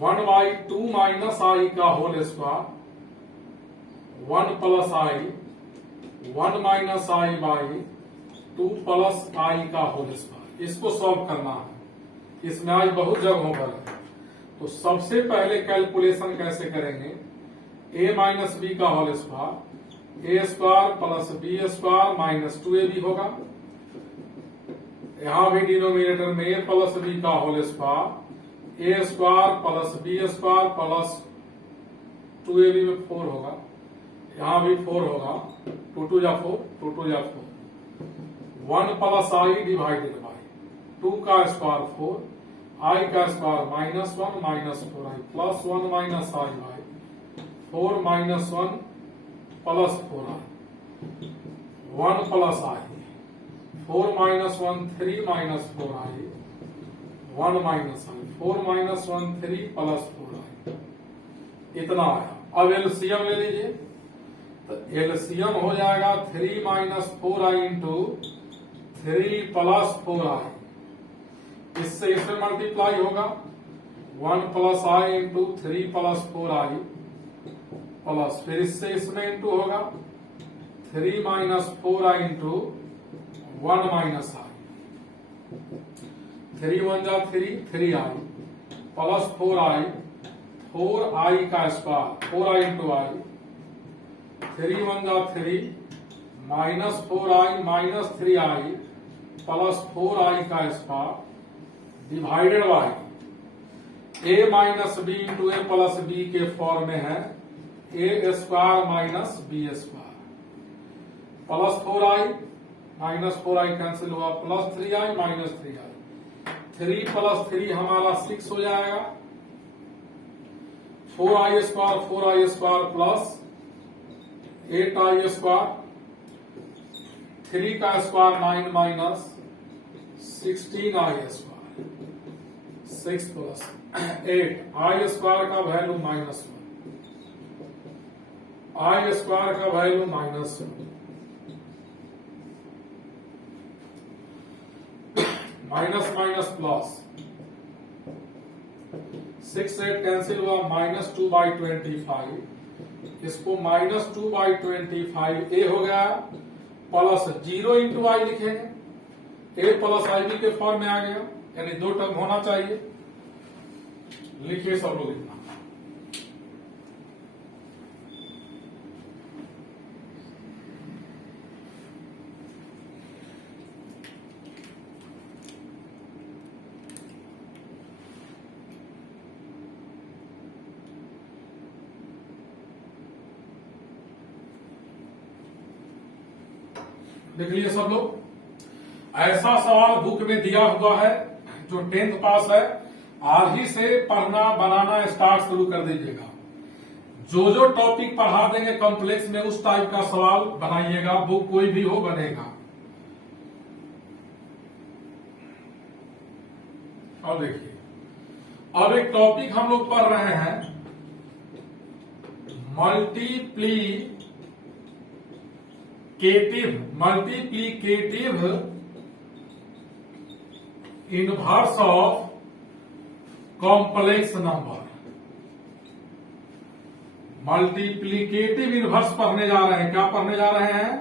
1 by 2 minus i का whole square, 1 plus i, 1 minus i by 2 plus i का whole square, इसको सॉल्व करना है। इसमें आज बहुत जगहों पर है, तो सबसे पहले कैलकुलेशन कैसे करेंगे, a माइनस बी का whole square, A square plus B square minus 2ab होगा, यहां भी डिनोमिनेटर में a प्लस बी का whole square, A square plus B square plus 2ab में 4 होगा, यहां भी 4 होगा, 2 2 जा 4, 2 2 जा 4, 1 प्लस आई डिवाइडेड बाई 2 का स्क्वायर 4, आई का square -1 minus 4i plus 1 minus i by 4 minus 1 plus 4i, 1 plus I, 4 minus 1 3 minus 4i, 1 minus I, 4 minus 1 3 plus 4i, इतना आया। अब एलसीएम ले लीजिए, तो एलसीएम हो जाएगा 3 minus 4i into 3 plus 4i, इससे इसमें मल्टीप्लाई होगा, 1 प्लस आई इंटू 3 प्लस 4i प्लस, फिर इससे इसमें इंटू होगा 3 माइनस 4i इंटू 1 माइनस आई, 3 1 जा 3, 3i प्लस 4i, 4i का स्क्वायर 4i इंटू आई, 3 1 जा 3 minus 4i minus 3i plus 4i का square divided by a minus B into A plus B के form में है A square minus B square, plus 4i minus 4i cancel हुआ, plus 3i minus 3i, 3 plus 3 हमारा 6 हो जाएगा, 4i square plus 8i square, 3 का square 9 minus 16i square, 6 plus 8, i square का value -1, आई square का value -1, minus minus plus, 6 8 cancel हुआ, -2 by 25, इसको -2 by 25 ए हो गया, प्लस 0 इंटू आई लिखेंगे, ए प्लस आई बी के फॉर्म में आ गया, यानी 2 टर्म होना चाहिए, लिखिए सब लोग इतना। लिख लिए सब लोग। ऐसा सवाल बुक में दिया हुआ है, जो 10th पास है आज ही से पढ़ना बनाना स्टार्ट शुरू कर दीजिएगा। जो जो टॉपिक पढ़ा देंगे कॉम्प्लेक्स में उस टाइप का सवाल बनाइएगा, बुक कोई भी हो बनेगा। और देखिए अब एक टॉपिक हम लोग पढ़ रहे हैं multiplicative inverse of complex number. Multiplicative inverse पढ़ने जा रहे हैं। क्या पढ़ने जा रहे हैं?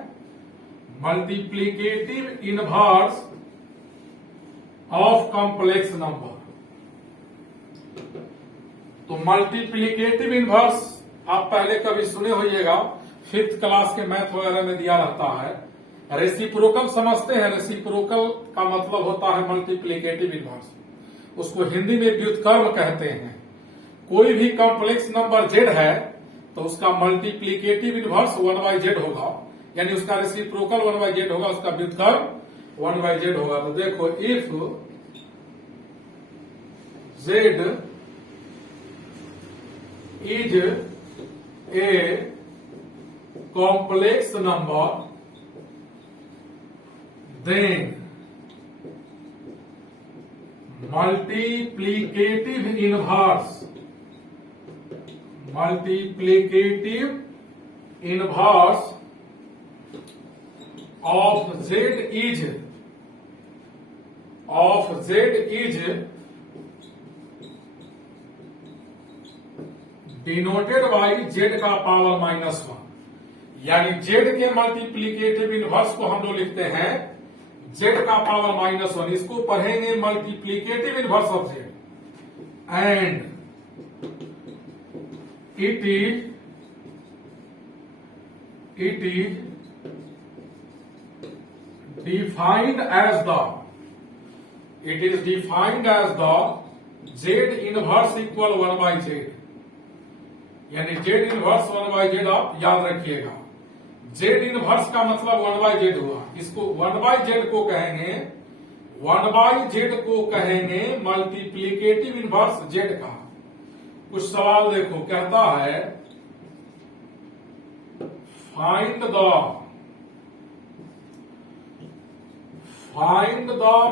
Multiplicative inverse of complex number. तो मल्टीप्लीकेटिव इनवर्स आप पहले कभी सुने होइएगा, 5th क्लास के मैथ वगैरह में दिया रहता है। रेसिप्रोकल समझते हैं? रेसिप्रोकल का मतलब होता है मल्टीप्लीकेटिव इनवर्स। उसको हिंदी में व्युत्क्रम कहते हैं। कोई भी कॉम्प्लेक्स नंबर z है तो उसका मल्टीप्लीकेटिव इनवर्स 1/z होगा, यानी उसका रेसिप्रोकल 1/z होगा, उसका व्युत्क्रम 1/z होगा। तो देखो if z is a complex number, then multiplicative inverse of z is denoted by z का पावर -1, यानी z के मल्टीप्लीकेटिव इनवर्स को हम लोग लिखते हैं z का पावर -1। इसको पढ़ेंगे multiplicative inverse of z, and it is defined as the z inverse equal 1/z, यानी z इनवर्स 1/z आप याद रखिएगा। z इनवर्स का मतलब 1/z हुआ। इसको 1/z को कहेंगे मल्टीप्लीकेटिव इनवर्स z का। कुछ सवाल देखो, कहता है find the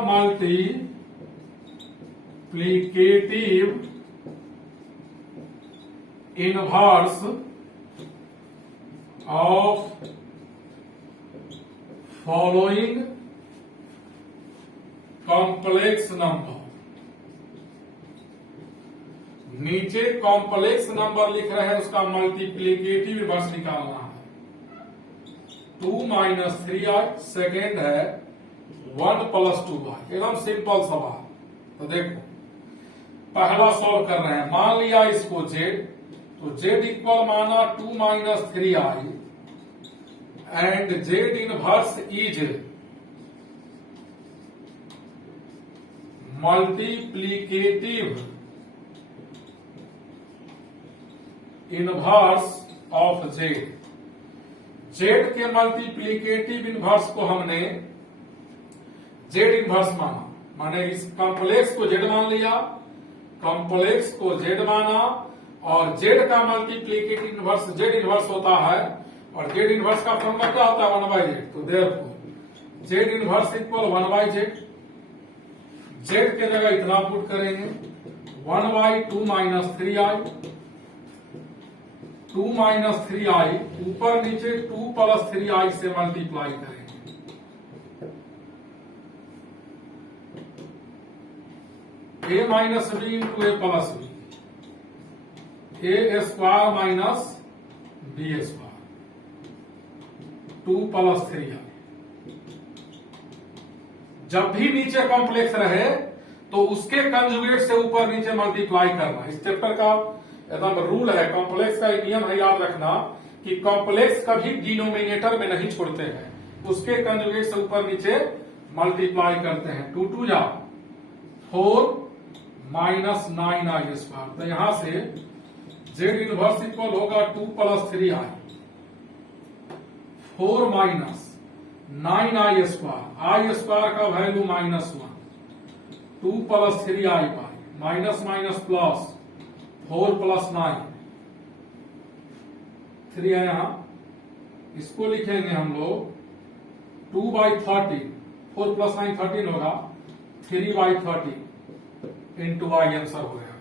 multiplicative inverse of following complex number. नीचे कॉम्प्लेक्स नंबर लिख रहे हैं, उसका मल्टीप्लीकेटिव इनवर्स निकालना है। 2 - 3i, सेकेंड है 1 + 2y। एकदम सिंपल सवाल। तो देखो पहला सॉल्व कर रहे हैं। मान लिया इसको z, तो z इक्वल माना 2 - 3i and z inverse is multiplicative inverse of z। z के मल्टीप्लीकेटिव इनवर्स को हमने z इनवर्स माना, माने इस कॉम्प्लेक्स को z मान लिया, कॉम्प्लेक्स को z माना, और z का मल्टीप्लीकेटिव इनवर्स z इनवर्स होता है, और z इनवर्स का फॉर्मूला क्या होता है? 1/z। तो therefore z inverse equal 1/z। z के जगह इतना पुट करेंगे 1/2 - 3i। 2 - 3i ऊपर नीचे 2 + 3i से मल्टीप्लाई करेंगे। a - b × a + b, a² - b², 2 + 3i। जब भी नीचे कॉम्प्लेक्स रहे तो उसके कंजुगेट से ऊपर नीचे मल्टीप्लाई करना। इस चैप्टर का एकदम रूल है, कॉम्प्लेक्स का एक नियम है, याद रखना कि कॉम्प्लेक्स कभी डिनोमिनेटर में नहीं छोड़ते हैं, उसके कंजुगेट से ऊपर नीचे मल्टीप्लाई करते हैं। 2 × 2 = 4 - 9i²। तो यहां से z इनवर्स इक्वल होगा 2 + 3i, 4 - 9i², i² का वैल्यू -1, 2 + 3i, माइनस प्लस 4 + 9, 3 है यहां, इसको लिखेंगे हम लोग 2/30, 4 + 9 13 होगा, 3/30 इंटू वाई आंसर हो गया।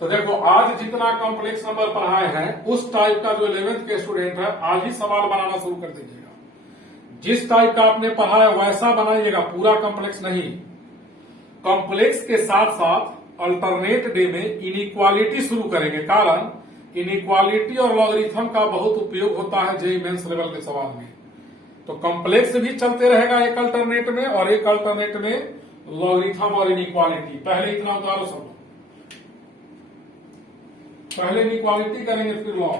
तो देखो आज जितना कॉम्प्लेक्स नंबर पढ़ाए हैं उस टाइप का जो 11th के स्टूडेंट है आज ही सवाल बनाना शुरू कर दीजिएगा। जिस टाइप का आपने पढ़ा है वैसा बनाइएगा, पूरा कॉम्प्लेक्स नहीं। कॉम्प्लेक्स के साथ साथ अल्टरनेट डे में इनइक्वालिटी शुरू करेंगे, कारण इनइक्वालिटी और लॉगरिथम का बहुत उपयोग होता है जेईई मेंस लेवल के सवाल में। तो कॉम्प्लेक्स भी चलते रहेगा एक अल्टरनेट में, और एक अल्टरनेट में लॉगरिथम और इनइक्वालिटी। पहले इतना उतारो सब, पहले इनइक्वालिटी करेंगे फिर लॉग।